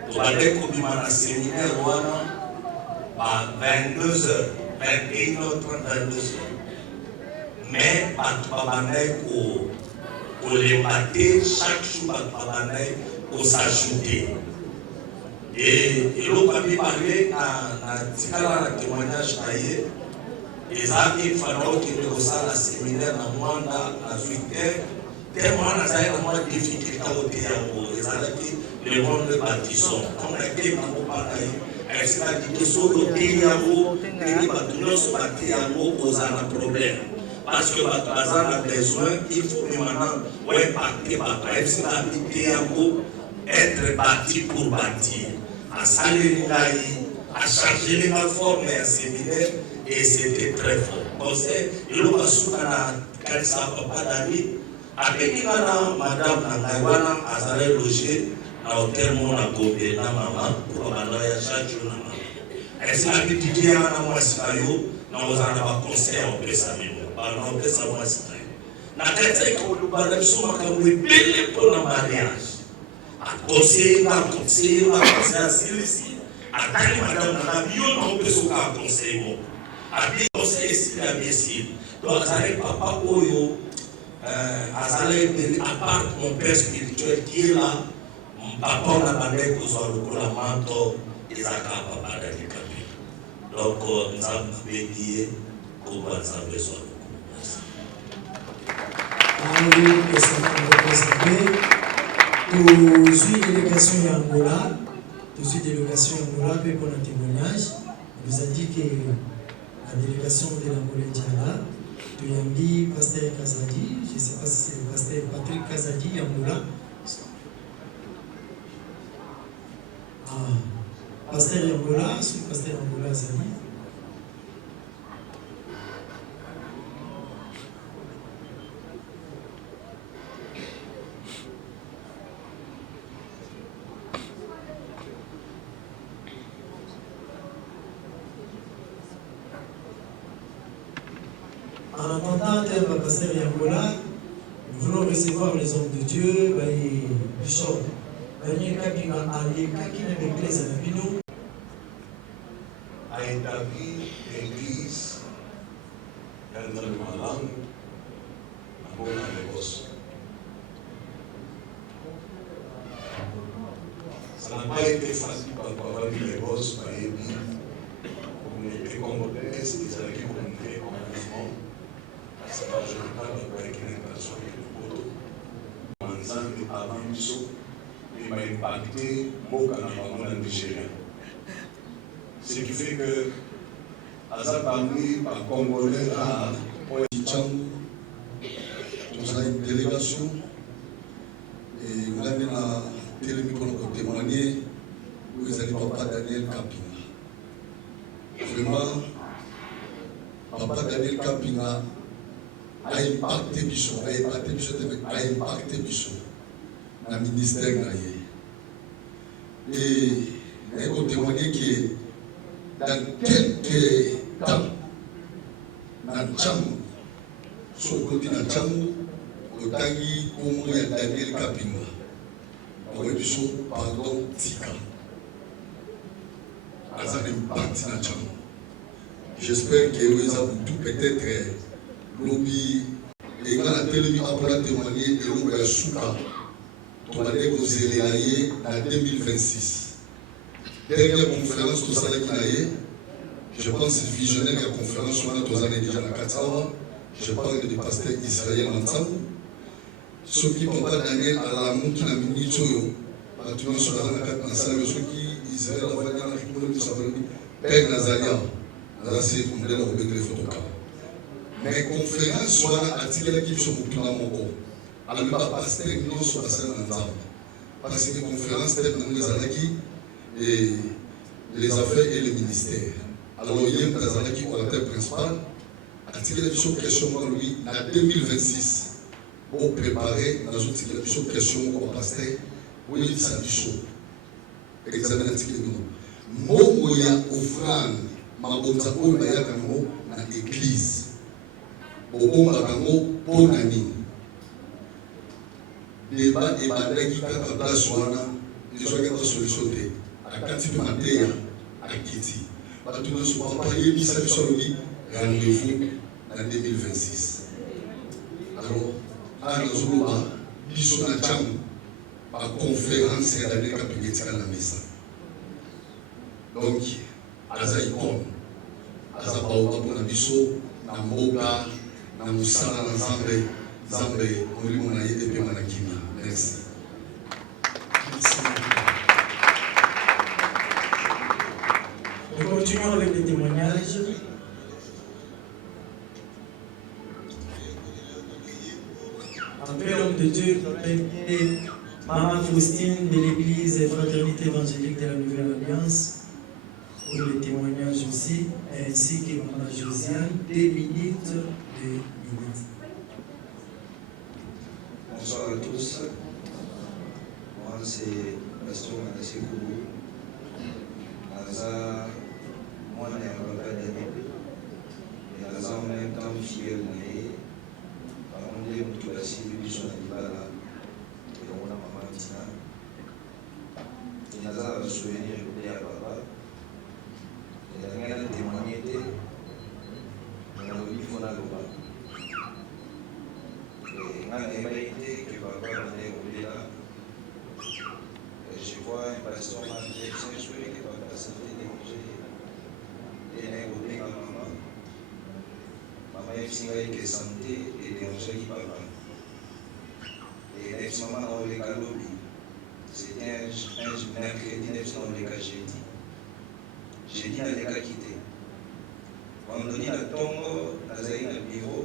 tobande kobima na séminaire wana ba 22h 21h30 22h mais bato babandaki kolemba te chaque jour bato babandaki kosajouter et eloko amibale na tikala na témoignage na ye ezalaki fana okende kosala séminaire na mwanda na zwite te mwana azalaki na mwa difficulté ote yango ezalaki le monde baptison onake bango mpana ye ayesikaki te soki oteli yango ndenge bato nyonso bate yango ozala na problème parce que bato baza na besoin il faut maintenant impacter bato ayesikaki te yango être bâti pour bâtir asaleli ngai achargeli nga forme ya séminaire et c'était très fort conseil eloko asuka na kanisa papa Dani abengi nga na madame na ngai wana azalaki loge na hotel mo na Gombe na mama pour babanda ya chaque jour na mama ayesikaki didie yanga na mwasi na yo na ozala na baconseil opesa mimo bana opesa mwasi na yo na kati ya kolobana biso makambo ebele mpona mariage conseiller asilisi atali madame na yo na opesa oka conseil moko abi conseil esili ya biesili donc azalaki papa oyo azalaki à part mon père spirituel qui est là papa on a bandaki kozwa lokola manto ezalaka papa Dani Kapinga donc nzambe abengi ye koba nzambe ezwa lokolo. Alléluia, que ça va représenter. Je suis délégation Angola, puis pour un témoignage, on nous a dit que la délégation de l'Angola Diana, de Yambi, Pasteur Kazadi, je ne sais pas si c'est Pasteur Patrick Kazadi, Angola. Pasteur Yangola, c'est le pasteur Yangola Zali. En attendant le pasteur Yangola, nous voulons recevoir les hommes de Dieu, Bishop. A établi l'église dans ma langue, à mon Lagos. Ça n'a pas été facile pour avoir vu les gosses, par exemple, comme les Congolais, ils avaient monté en mouvement. Ça n'a pas avec une intention de photo. Ensemble, avant du saut, il m'a impacté beaucoup dans le Nigeria. Ce qui fait que, à ça parmi par Congolais, à une délégation et vous avez la télémicro pour témoigner où ils allaient papa Daniel Kapinga. Vraiment, papa Daniel Kapinga a impacté Bichon, a impacté Bichon dans le ministère. Et il faut témoigner que dans quelques temps, dans Tcham, sur le côté de Tcham, Otangi, Kongo ya Daniel Kapinga. Pardon, Tika. Azan impact na Tcham. J'espère que vous avez tout peut-être lobby et quand la télévision a témoigné de l'eau de Souka, on va dire que vous allez en 2026. Dernière conférence, tout ça je pense visionnaire de la conférence, on a 2 années déjà dans 4 ans. Je parle de pasteur Israël ensemble. Ceux qui n'ont pas Daniel à la montre qui n'a mis ni Tsoyo, maintenant sur la 4 ans, ceux qui Israël a fait dans la République de Sabrina, Père Nazaria, là c'est un modèle au bénéfice photocar. Mais conférence soit attirée qui sont beaucoup dans mon corps. Alors le pasteur nous sommes passés ensemble. Parce que conférence telle que nous avons et les affaires et le ministère. Alors il y a un Nazaraki orateur principal. Attirer les questions pour lui en 2026 pour préparer dans une question pour pasteur oui ça du chaud examen attirer nous mon ya offrande ma bonza pour baya kango na église bobo makango pour nani débat et badaki kaka place wana les gens qui ont solution de à kati matéya à kiti bato ne sont pas yebi ça rendez-vous en 2026. Alors, à Nazouba, Bichon na Tcham, par conférence et l'année Kapingetika la mesa. Donc, Azaïkon, Azabaoba pour la Bichon, Namboga, Namusala, Zambe, Zambe, Moulimunaye et Pemanakina. Merci. Nous continuons avec les témoignages. Après l'homme de Dieu, Maman Faustine de l'église Fraternité évangélique de la Nouvelle Alliance, pour les témoignages aussi, ainsi que Maman Josiane, 2 minutes. Bonsoir à tous. Moi, c'est Pasteur Manassé Kourou. Moi, je suis un papa d'année. Et en même temps, fier de on est tout la civilisation de Libala et on a maman Tina. Et nous avons souvenir de papa. Et nous avons témoigné de nous avons vu qu'on a le bas. Et nous avons aimé que papa venait au là. Je vois un pasteur qui s'est joué que papa s'est dérangé. Et il a écouté ma maman. Maman est que santé et déranger papa. Et next maman dans le cas c'était un mercredi next dans le cas jeudi. Jeudi dans le cas quitté. Vendredi dans le tombe, dans le bureau,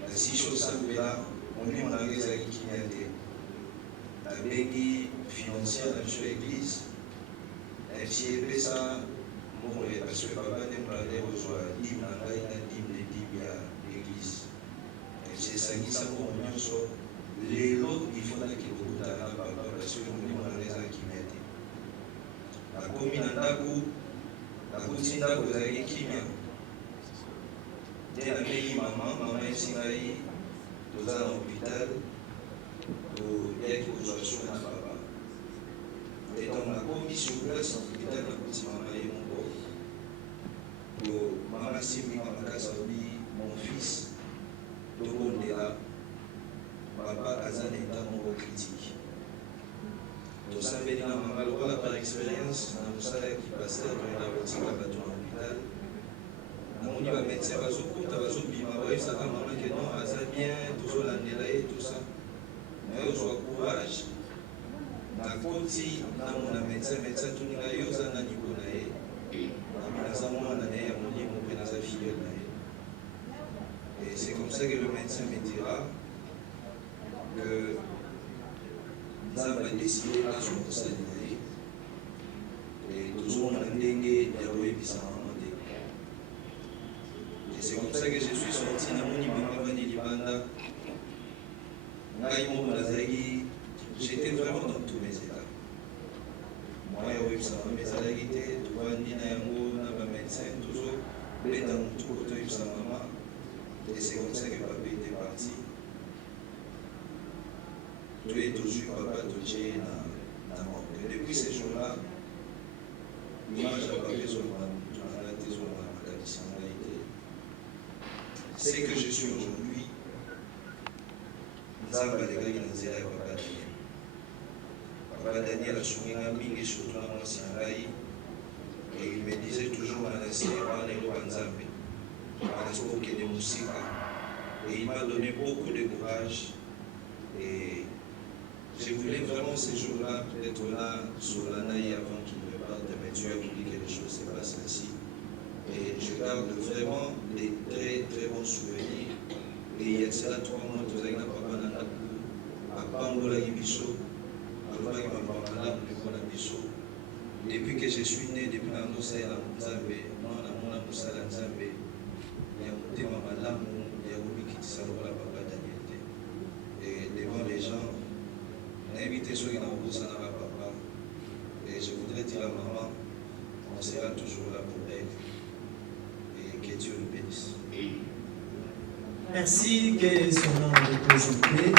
dans 6 choses ça là, on dit on a les amis qui viennent. La béni financière dans l'église, si epesa mbongo ye parce que papa nde molande kozwa dime na ngai na dime de dime ya l'église esangisa mbongo nyonso lelo ifondaki kokutana na papa parce que molimo na ngai ezalaki kimia te nakomi na ndako nakuti ndako ezalaki kimia nde nameki mama esi ngai toza na hôpital toyaki kozwa soin na papa et donc nakomi sur place na hôpital nakuti mama ye moko mama simbinga makasi alobi mon fils tokondela papa aza na état moko critique tosambeli na mama lokola par expérience na mosala ya kipaster toyena kotika bato na hôpital namoni bamédecin bazokota bazobima bayebisaka mama ke non aza bien tozolandela ye tout ça mais ozwa courage nakoti namona médecin tuni ngai yo oza na niveau na ye nabi naza mwana na ye ya molimo mpe naza filleul na ye et c'est comme ça que le médecin me dira que nzambe adeside azwa kosalela ye et tozomona ndenge ya koyebisa mama te et c'est comme ça que je suis sorti namoni mama vandi libanda ngai moko nazalaki j'étais vraiment dans tous mes états moi ya koyebisa mama ezalaki te tovandi na yango na bamédecin tozobeta motu po toyebisa mama et c'est comme ça que papa était parti toye tozwi papa totie na mort et depuis ces jours-là image ya papa ezolanga te ezolanga makabisi ya ngai te c'est que je suis aujourd'hui nzambe alekaki na nzela ya papa Daniel. Papa Daniel a souri na mingi surtout na mwasi na ngai et il me disait toujours manasi wana eloba nzambe manasi okende mosika et il m'a donné beaucoup de courage et je voulais vraiment ces jours-là être là sur l'anaï avant qu'il me parle de mes dieux pour dire que les choses se passent ainsi et je garde vraiment des très très bons souvenirs et il y a cela 3 mois tozalaki na papa na ndako apambolaki biso alobaki makambo malamu likolo na biso depuis que je suis né depuis na ndosala nzambe mwana mona mosala nzambe ya motema malamu ya kobikitisa lokola papa Daniel te et devant les gens nayebi te soki nakobosanaka papa et je voudrais dire à maman on sera toujours là pour elle et que Dieu le bénisse. Merci, que son nom est présenté.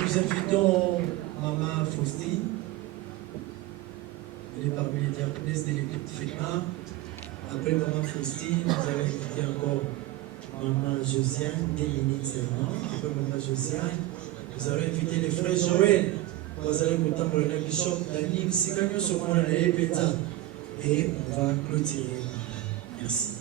Nous invitons Maman Faustine. Elle est parmi les diaconesses de l'équipe FEMA. Après Maman Faustine, nous allons inviter encore Maman Josiane, Délénine Serment. Après Maman Josiane, nous allons inviter les frères Joël. Vous allez vous tendre le bishop Dani, c'est quand même ce qu'on a et on va clôturer. Merci.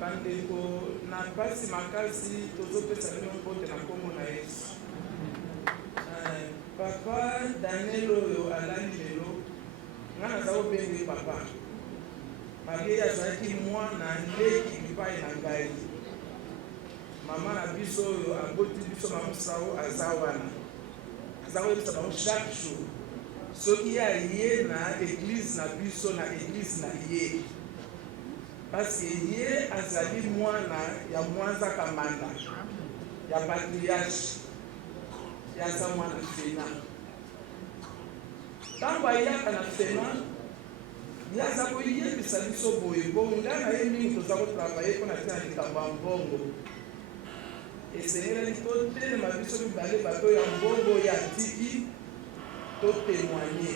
Bandeko na basi makasi tozopesa bino mpote na kombo na Yesu. Papa Daniel oyo alandi lelo nga naza kobenge papa mage azalaki mwana ndeki lipai na ngai mama na biso oyo aboti biso mamusao aza wana aza koyebisa bango chaque jour soki aye na église na biso na église na ye parce que ye azali mwana ya mwanza kamanda ya patriarche yaza mwana fena ntango ayaka na fena yaza koyebisa biso boye bongo ngai na ye mingi toza kotravaye mpo na tina likambo ya mbongo esengelaki totelema biso mibale bato ya mbongo ya tiki totémoigne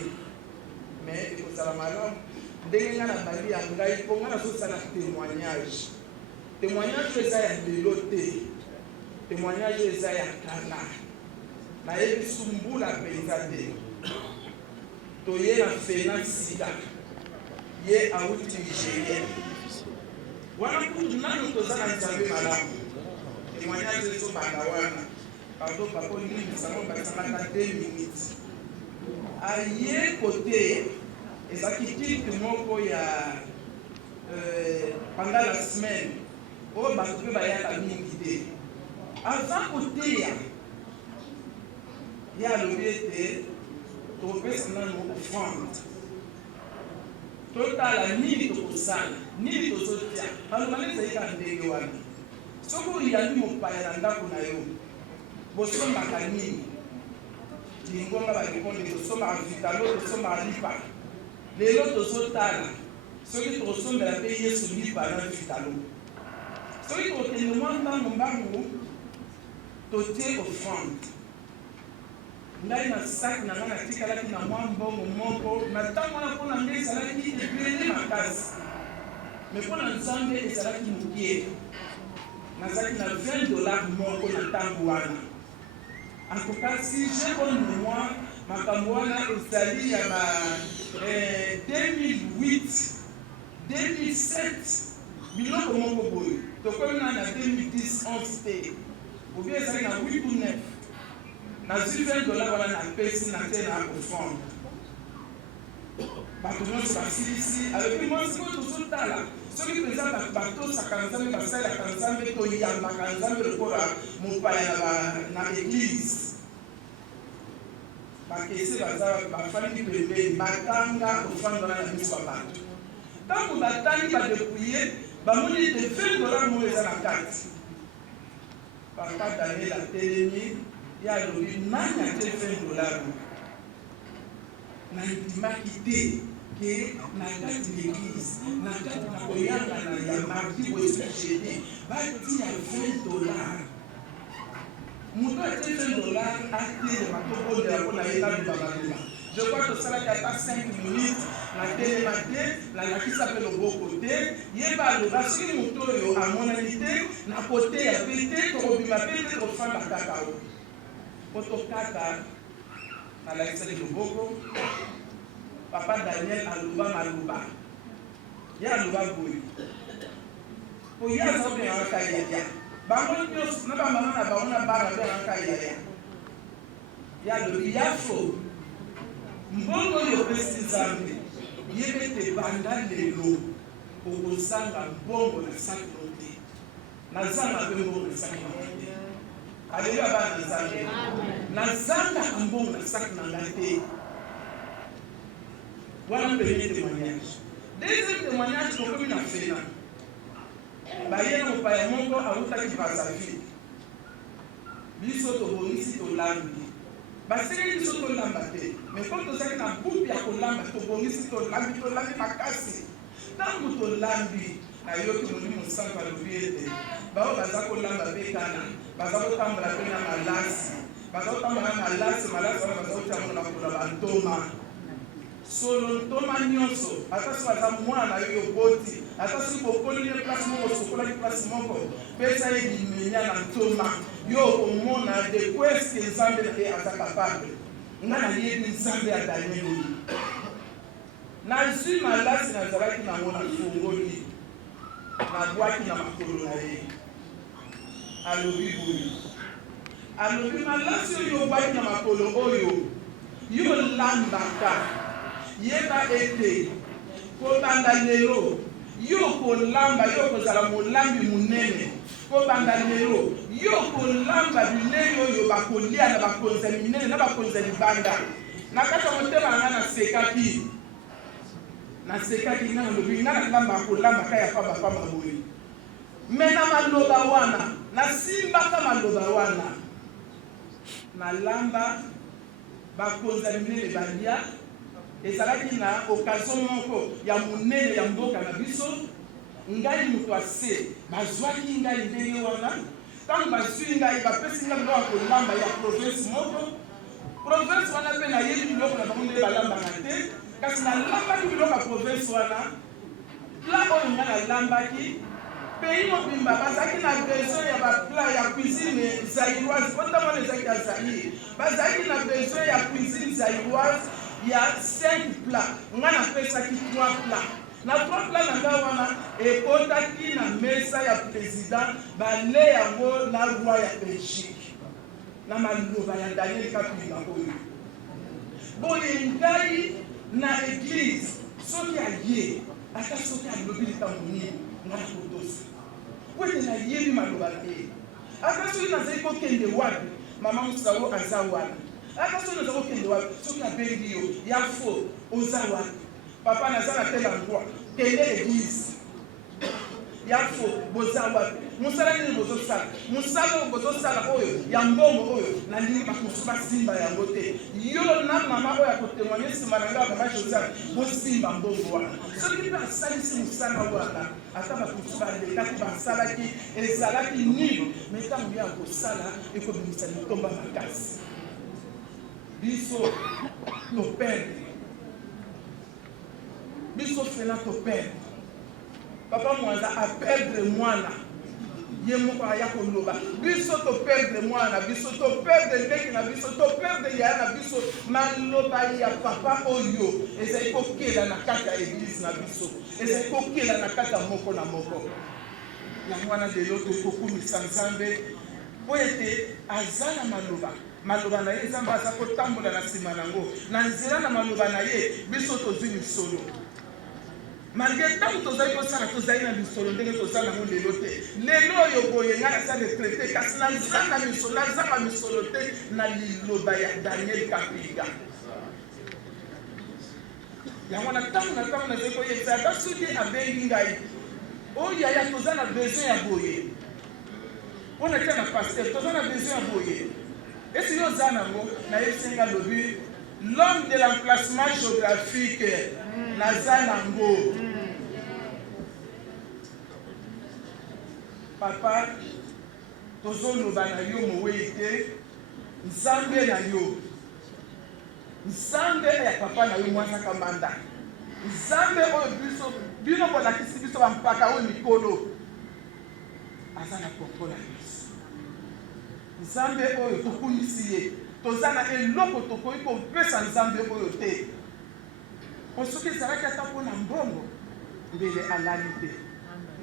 mais ekozala malamu ndenge nga na bali ya ngai mpo nga nazosala témoignage eza ya lelo te témoignage eza ya kala nayebi sumbula mpenza te toye na fena sika ye awuti nigeria wana kutu nano toza na nzambe malamu témoignage ezobanda wana pardon papa ndimisango basangaka 2 minutes aye kote ezalaki titre moko ya pendant la semaine oyo bato mpe bayaka mingi te avant koteya ye alobi ete topesa nano offrande totala nini tokosala nini tozotia alobana ezali kaka ndenge wana soki oyambi mopaya na ndako na yo bosombaka nini lingonga balikonde tosombaka vitalo tosombaka lipa lelo tozotala soki tokosombela mpe yesu lipa na vitalo soki tokende mwa mbangu totie offrande ngai na saki na ngai natikalaki na mwa mbongo moko na ntango wana mpona ngai ezalaki ebele makasi me mpona nzambe ezalaki mokie nazalaki na $20 moko na ntango wana en tout cas si j'ai bonne mémoire makambo wana ezali ya ba 2008 2007 biloko moko boye tokomi na 2010 11 te obie ezali na 8 ou 9 nazwi $20 wana napesi na te na offrande bato nyonso basilisi alobi mwa sikoyo tozotala soki mpenza batosaka nzambe basalaka nzambe toyambaka nzambe lokola mopaya na eglise bakese baza bafandi pembeni batanga offrande wana na miso ya bato ntango batangi badepouye bamoni ete $20 moko eza na kati papa Daniel atelemi ye alobi nani atie $20 nandimaki te ke na kati l'église na kati na koyangana ya mardi boesujede batia $20 moto atie $20 atelema tobondela mpona ye nalobabaloba je crois tosalaki ata 5 minutes natelema te nalakisa mpe loboko te ye baloba soki moto oyo amonani te na koteya mpe te tokobima mpe te tokofanda kaka o po tokata nalakisaki loboko papa Daniel aloba maloba ye aloba boye po ye aza obengaka yaya bango nyonso na bamama na bango na bana bengaka yaya ye alobi yafo mbongo oyo opesi nzambe yebe te banda lelo okozanga mbongo na sakino te nazanga mpe mbongo na sakino te aleluya bana nzambe nazanga mbongo na saki na ngai te wana premier témoignage deuxième témoignage tokomi na fena baye na mopaya moko awutaki Brazzaville biso tobongisi tolambi basengeli biso tolamba te mais comme tozalaki na bupi ya kolamba tobongisi tolambi makasi ntango tolambi nayoki molimo sango alobi ete bao baza kolamba mpe kana baza kotambola mpe na malasi baza kotambola na malasi wana baza kotambola bakola bantoma solo ntoma nyonso ata soki aza mwana yo yoboti ata soki bokoleli place moko osokolaki place moko pesa ye limenya na ntoma yo okomona de quoi est-ce que nzambe na ye aza capable nga nayebi nzambe ya Daniel oyo nazwi malasi nazalaki nango na fongoli nabwaki na makolo na ye alobi boye alobi malasi oyo obwaki na makolo oyo yo lambaka yeba ete kobanda lelo yo kolamba yo kozala molambi munene kobanda lelo yo kolamba bilei oyo bakolia na bakonzali minene na bakonzali banda na kati ya motema na nga nasekaki nga nalobi nga nalamba kolamba ka ya pamba boye me na maloba wana nasimbaka maloba wana nalamba bakonzali minene balia ezalaki na occasion moko ya monene ya mboka na biso ngai moto ase bazwaki ngai ndenge wana ntango bazwi ngai bapesi ngai biloko ya kolamba ya province moko province wana mpe nayebi biloko na bango nde balambaka te kasi nalambaki biloko ya province wana pla oyo ngai nalambaki pays mobimba bazalaki na besoin ya bapla ya cuisine zaïroise otango wana ezalaki ya zaïre bazalaki na besoin ya cuisine zaïroise ya 5 plats nga napesaki 3 plats na 3 plats na nga wana ekotaki na mesa ya président bale yango na roi ya Belgique na maloba ya Daniel Kapinga oyo boye ngai na église soki aye ata soki alobi likambo nini nga nakotosa wete nayebi maloba na ye ata soki nazali kokende wapi mama Musao aza wana aka soki naza kokende wapi soki abengi yo ya fo oza wapi papa naza na tel endroit kende église ya fo boza wapi mosala nini bozosala mosala oyo bozosala oyo ya mbongo oyo nalingi bakosu basimba yango te yo na mama oyo akotémoigne nsima na ngai mama joseph bosimba mbongo wana soki mpe asalisi mosala wana ata bakosu balekaki basalaki ezalaki nini me ntango ya kosala ekobimisa litomba makasi biso toperde biso fena toperde papa mwanza aperdre mwana ye moko aya koloba biso toperdre mwana biso toperdre ndenge na biso toperdre yaya na biso maloba ya papa oyo ezali kokela na kati ya eglise na biso ezali kokela na kati ya moko na moko yango wana lelo tokokumisa nzambe po ete aza na maloba na ye nzambe aza kotambola na nsima nango na nzela na maloba na ye biso tozwi lisolo malgré ntango tozali kosala tozali na lisolo ndenge tozala nango lelo te lelo oyo boye ngai aza retraité kasi nazanga misolo te na liloba ya daniel kapinga yango na ntango nazali koyebisa ata soki abengi ngai oyo yaya toza na besoin ya boye mpona tia na paster toza na besoin ya boye esi yo oza nango nayebisenga alobi l'homme de l'emplacement géographique naza nango papa tozoloba na yo mowei te nzambe na yo nzambe ya papa na yo mwasaka manda nzambe oyo bino bolakisi biso bampaka oyo mikolo aza na kontrole ya biso nzambe oyo tokumisi ye toza na eloko tokoki kopesa nzambe oyo te po soki ezalaki ata mpo na mbongo mbele alali te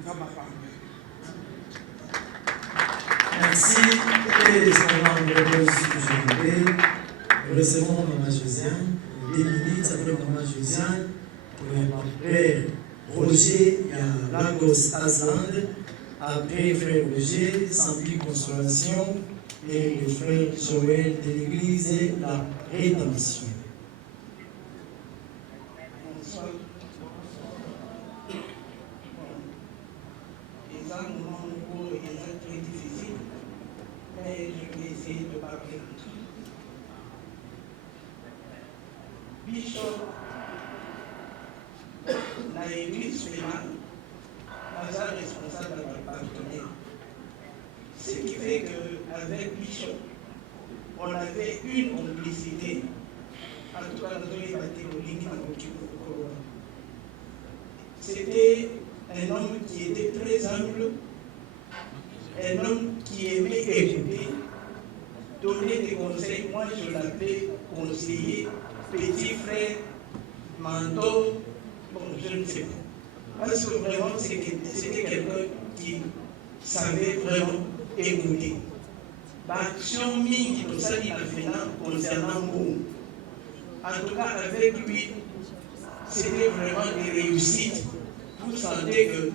nzambe apambe. Merci. Et les enfants de repose aujourd'hui. Nous recevons Maman Josiane. 2 minutes après Maman Josiane. Pour mon frère Roger, il y a Lagos Azland. Après frère Roger, Samedi Consolation. Et le frère Joël de l'église et la Rédemption. Je vais essayer de parler. Bishop, la église pénale, la responsable de la partenaire. Ce qui fait qu'avec Bishop, on avait une complicité. En tout cas, nous avons battu au ligne c'était un homme qui était très humble, un homme qui aimait écouter, donner des conseils. Moi, je l'appelais conseiller, petit frère, mentor, bon, je ne sais pas. Parce que vraiment, c'était quelqu'un qui savait vraiment écouter. L'action mingi, tout ça, il a fait concernant vous. En tout cas, avec lui, c'était vraiment des réussites. Vous sentez que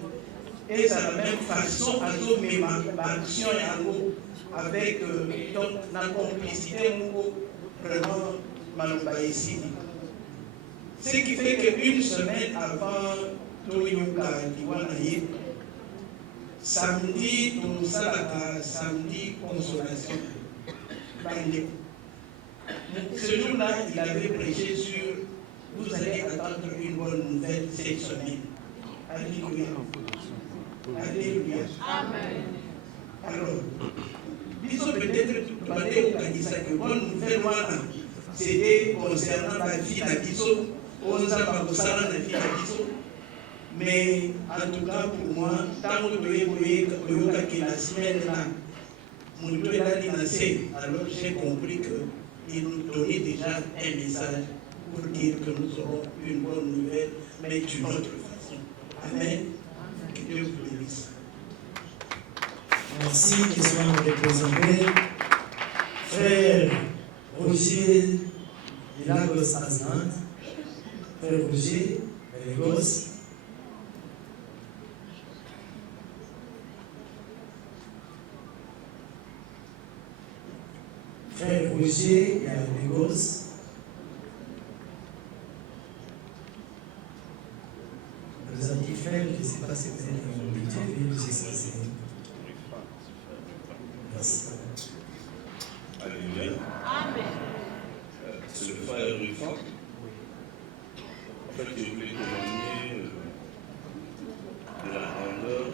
et c'est la même façon à tous mes actions avec donc, la complicité vraiment Malobaïsi. Ce qui fait qu'une semaine avant Toyoka Diwanaye, samedi, tout ça, samedi consolation. Ce jour-là, il avait prêché sur vous allez attendre une bonne nouvelle cette semaine. Alléluia. Alléluia. Amen. Alors, disons peut-être que bonne nouvelle, c'était concernant la vie d'Abiso, on a pas la vie d'Abiso. Mais en tout cas, pour moi, tant que la semaine là, mon Dieu l'a dit, alors j'ai compris qu'il nous donnait déjà un message pour dire que nous aurons une bonne nouvelle, mais d'une autre façon. Amen. Que Dieu vous bénisse. Merci, qu'ils soient représentés. Frère Roger de Lagos Azland, frère Roger de Lagos. Frère Roger, il y a Lagos. On nous a dit, frère, je ne sais pas si vous êtes dans le métier, mais vous êtes. Merci. Alléluia. Amen. C'est le frère Rufan. En fait, je voulais témoigner de la grandeur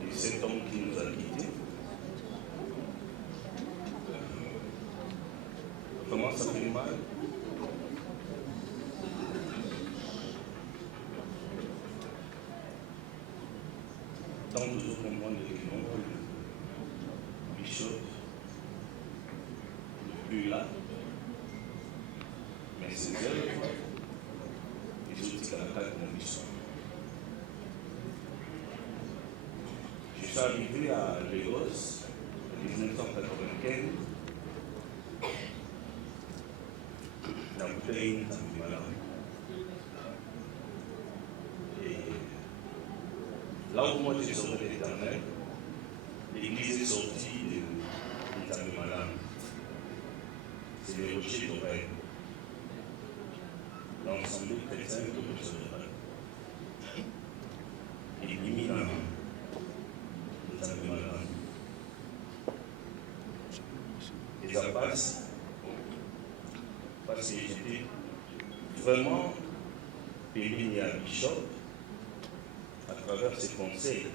de cet homme qui nous a quittés. Comment ça fait mal? Tant toujours comprendre les noms, le bishop, plus là, mais c'est œuvres, les outils à la carte de l'ambition. Je suis arrivé à Lagos en 1995. Dans le pays, ça me malade. Et là où moi j'ai sorti de l'Éternel, l'église est sortie de l'Éternel. C'est le rocher d'Oreille. L'ensemble chrétien de l'Église d'Oreille. Et l'éminent l'Éternel. Et ça passe parce que j'étais vraiment béni à Bishop à travers ses conseils.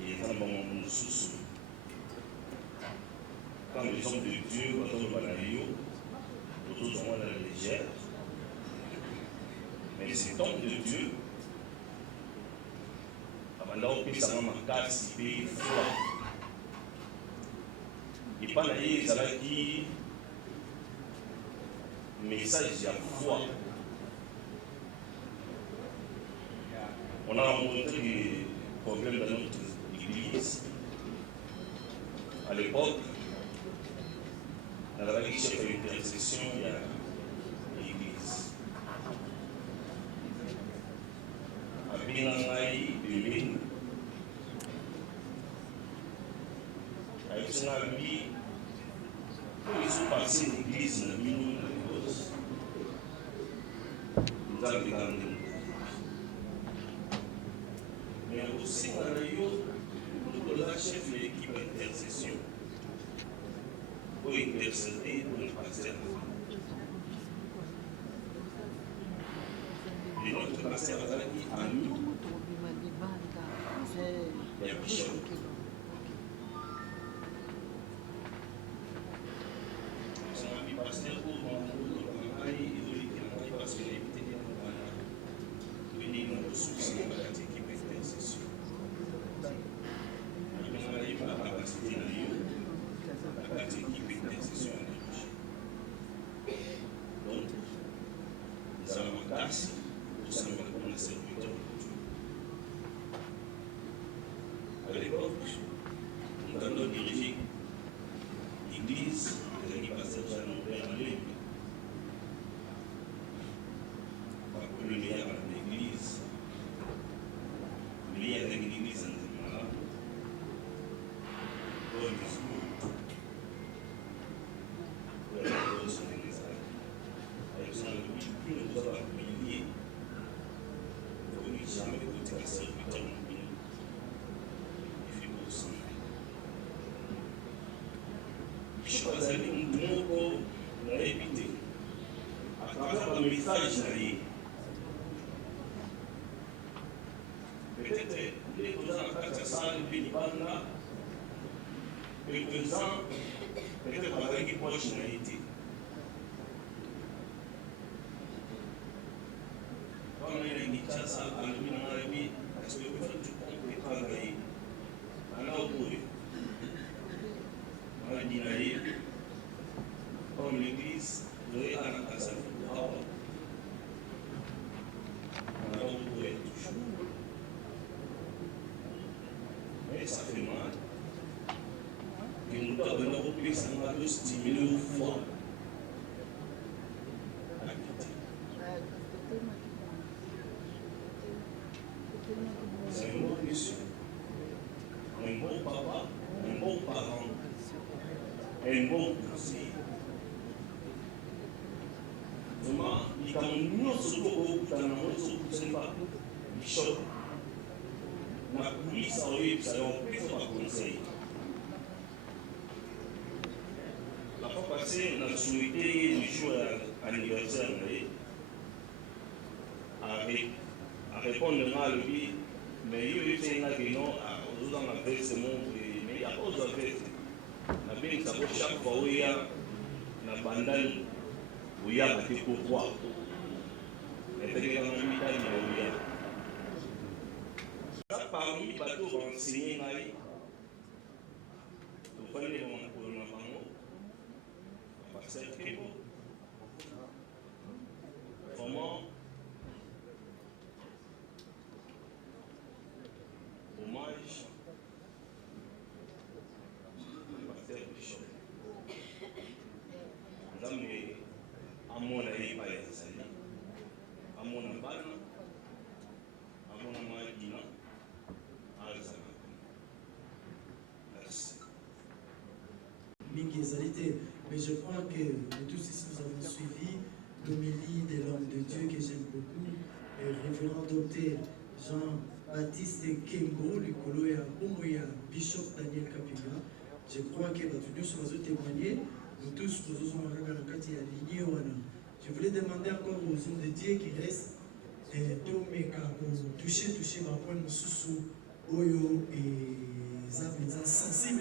Et dans mon sous-sous. Quand les hommes de Dieu, quand on va dans les autres ont la légère. Mais cet homme de Dieu, avant que ça m'a cassé, il foi. Et pas d'ailleurs, ça va dire message à foi. On a rencontré des problèmes dans notre église. À l'époque, dans la chef d'intercession, il y a l'église. À Binangaï, Béline, avec son ami, ils sont passés l'église dans le milieu de Lagos. Nous avons regardé. Mais aussi, on a eu le chef de l'équipe d'intercession pour intercéder pour le pasteur. Et notre pasteur a dit à nous, il y a Bishop. Son ami pasteur pour mon ami, il parce qu'il a évité de venir dans le souci de l'équipe d'intercession. Il n'a pas la capacité de la équipe d'intercession. Donc, nous avons un casse pour ça nous avons un serviteur de Dieu. À l'époque, nous avons dirigé l'église, les amis pasteurs Jean-Norbert en ligne. Le lien avec l'église, le lien avec l'église en général, pour le discours, pour la cause de l'église. Avec son ami, plus nous avons humilié, pour ne jamais écouter la serviteur non plus, il fait pour ça. Je suis pas allé au Moko, on a évité, à travers le message, peut-être les gens en fait ça depuis Libana, quelques ans, peut-être avec une prochainité. Quand on a dit ça, on a dit, est-ce que vous faites du compte travailler? Alors, oui. On a dit, comme l'église, vous avez à la casa de Hawa. On a retrouvé toujours. Mais ça fait mal. Et nous devons repris, ça m'a de stimuler au foie. C'est un bon monsieur, un bon papa, un bon parent. un bon conseiller. Vraiment, il y a un autre bishop. La police a eu ça conseil. La fois passée, on a souhaité le jour anniversaire à répondre à lui, mais il y a eu non aux gens avec ce monde, mais il n'y a pas aux avec. La bien ça chaque fois où il y a la bandale où il y a des pourquoi. Mais c'est que dans la mitad il y a. Parmi les bateaux renseignés, vous prenez les moments pour le moment, parce que vraiment, hommage au pasteur Bishop. Nous avons à mon avis, pas installé, à mon aval, à mon amalina. Mais je crois que nous tous ici nous avons suivi l'homélie de l'homme de Dieu que j'aime beaucoup, le révérend docteur Jean-Baptiste Kengo, le coloya Omoya, Bishop Daniel Kapinga. Je crois que nous sommes témoigner, nous tous nous sommes alignés. Je voulais demander encore aux hommes de Dieu qui restent toucher ma pointe sous Oyo et Zabiza sensible.